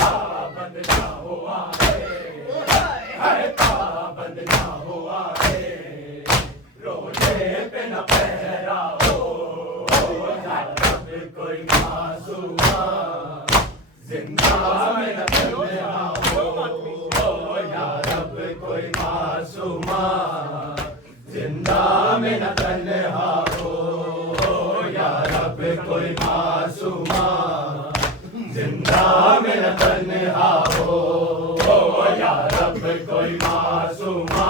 पाबंद ना हुआ है पाबंद ना हुआ है रोजे पे न पहरा हो या रब कोई मासूमा जिंदा में न तन्हा हो या रब कोई मासूमा जिंदा में न तन्हा हो या रब कोई मासूमा जिंदा में न तन्हा हो या रब कोई मासूमा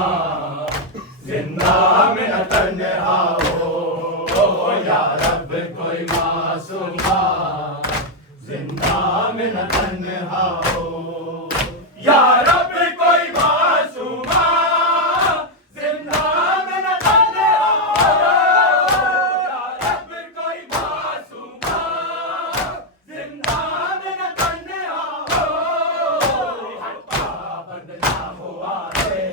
जिंदा में न तन्हा हो या रब कोई मासूमा जिंदा में न तन्हा हो या रब कोई मासूमा जिंदा में न तन्हा हो या रब कोई मासूमा जिंदा में न तन्हा हो पाबंद ना हुआ है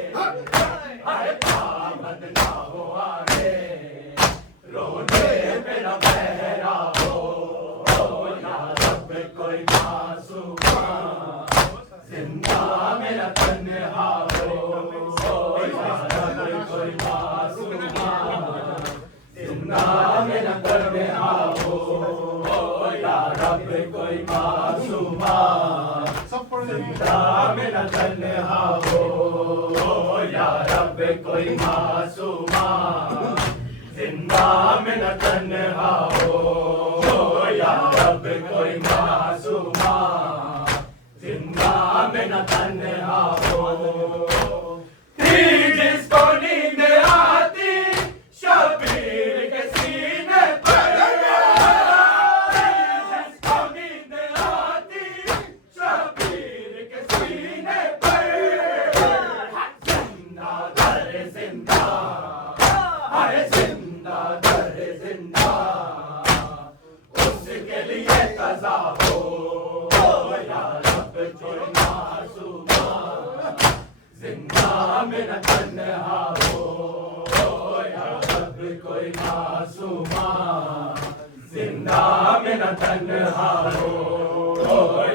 पाबंद ना हुआ है रोने पे न पहरा हो या रब कोई मासूम हाय जिंदा दर जिंदा उसके लिए कज़ा हो या रब कोई मासूमा जिंदा में न तन्हा हो या रब कोई मासूमा जिंदा में न तन्हा हो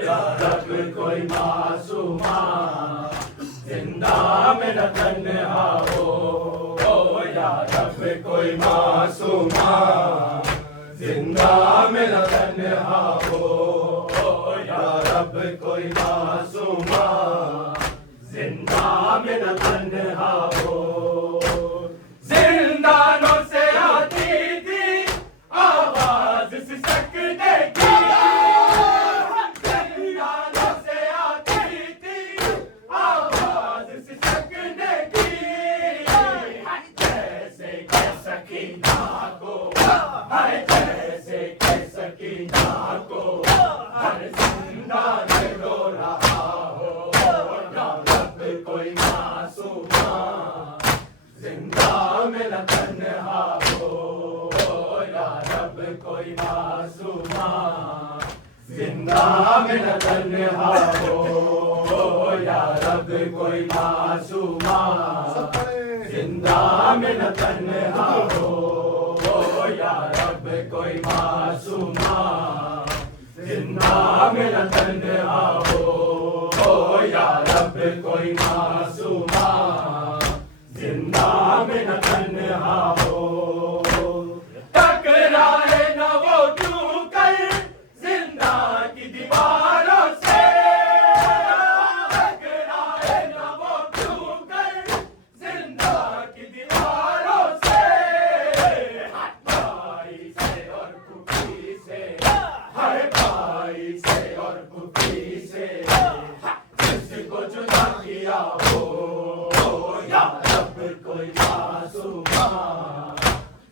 या रब कोई मासूमा जिंदा में न तन्हा हो या रब कोई मासूमा जिंदा में न तन्हा हो या रब कोई मासूमा जिंदा में न तन्हा हो जिंदानों से आती थी आवाज सिसकने की जिंदानों से आती थी आवाज सिसकने की जैसे के सकीना को हर जैसे के सकीना को हर जिंदा ने रो रहा हो या रब कोई मासूमा जिंदा में न तन्हा हो या रब कोई मासूमा जिंदा में न तन्हा हो या रब कोई मासूमा जिंदा में न तन्हा हो या रब कोई मासूमा जिंदा में न तन्हा हो या रब कोई मासूमा जिंदा में न तन्हा हो टकराए न वो क्यों कर जिंदा की दीवारों से टकराए न वो क्यों कर जिंदा की दीवारों से भाई से और फूफी से हर भाई से और फूफी से जिसको जुदा किया हो या रब कोई मासूमा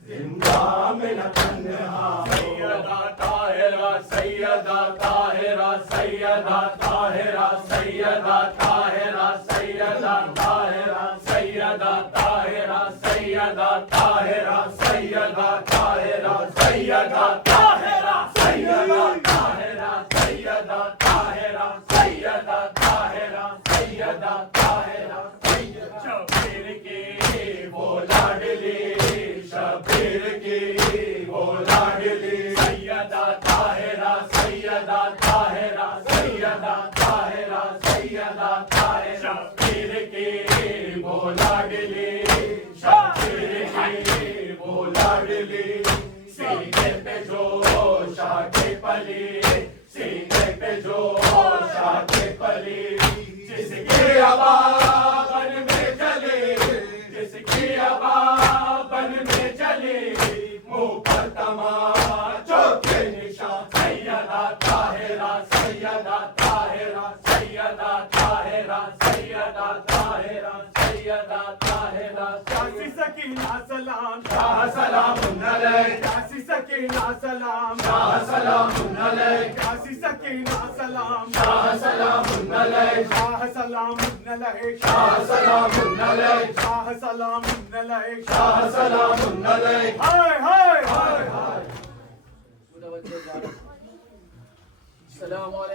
जिंदा में न तन्हा सैयदा ताहिरा सैयदा ताहिरा सैयदा ताहिरा सैयदा ताहिरा सैयदा ताहिरा सैयदा ताहिरा सैयदा ताहिरा सैयदा ताहिरा सैयदा ताहिरा सैयदा ताहिरा सैयदा ताहिरा सैयदा ताहिरा सैयदा ताहिरा शबीर की वो लाडली शबीर की वो लाडली सैयदा ताहिरा सैयदा ताहिरा सैयदा ताहिरा सैयदा ताहिरा शबीर की वो लाडली शबीर की वो लाडली सीने पे जो शाखे पली सीने पे जो शाखे पली जिसकी आवाज़ में चली जिसकी आवाज़ में चली मुंह पर तमाचों के निशान सैयदा ताहिरा सैयदा ताहिरा सैयदा ताहिरा सैयदा ताहिरा सैयदा ताहिरा काशी सकीना सलाम शाह सलाम अलैक काशी सकीना सलाम शाह सलाम अलैक काशी सकीना सलाम शाह सलाम अलैक शाह सलाम अलैक शाह सलाम अलैक शाह सलाम अलैक शाह सलाम अलैक हाय हाय हाय हाय सलाम अलैकुम।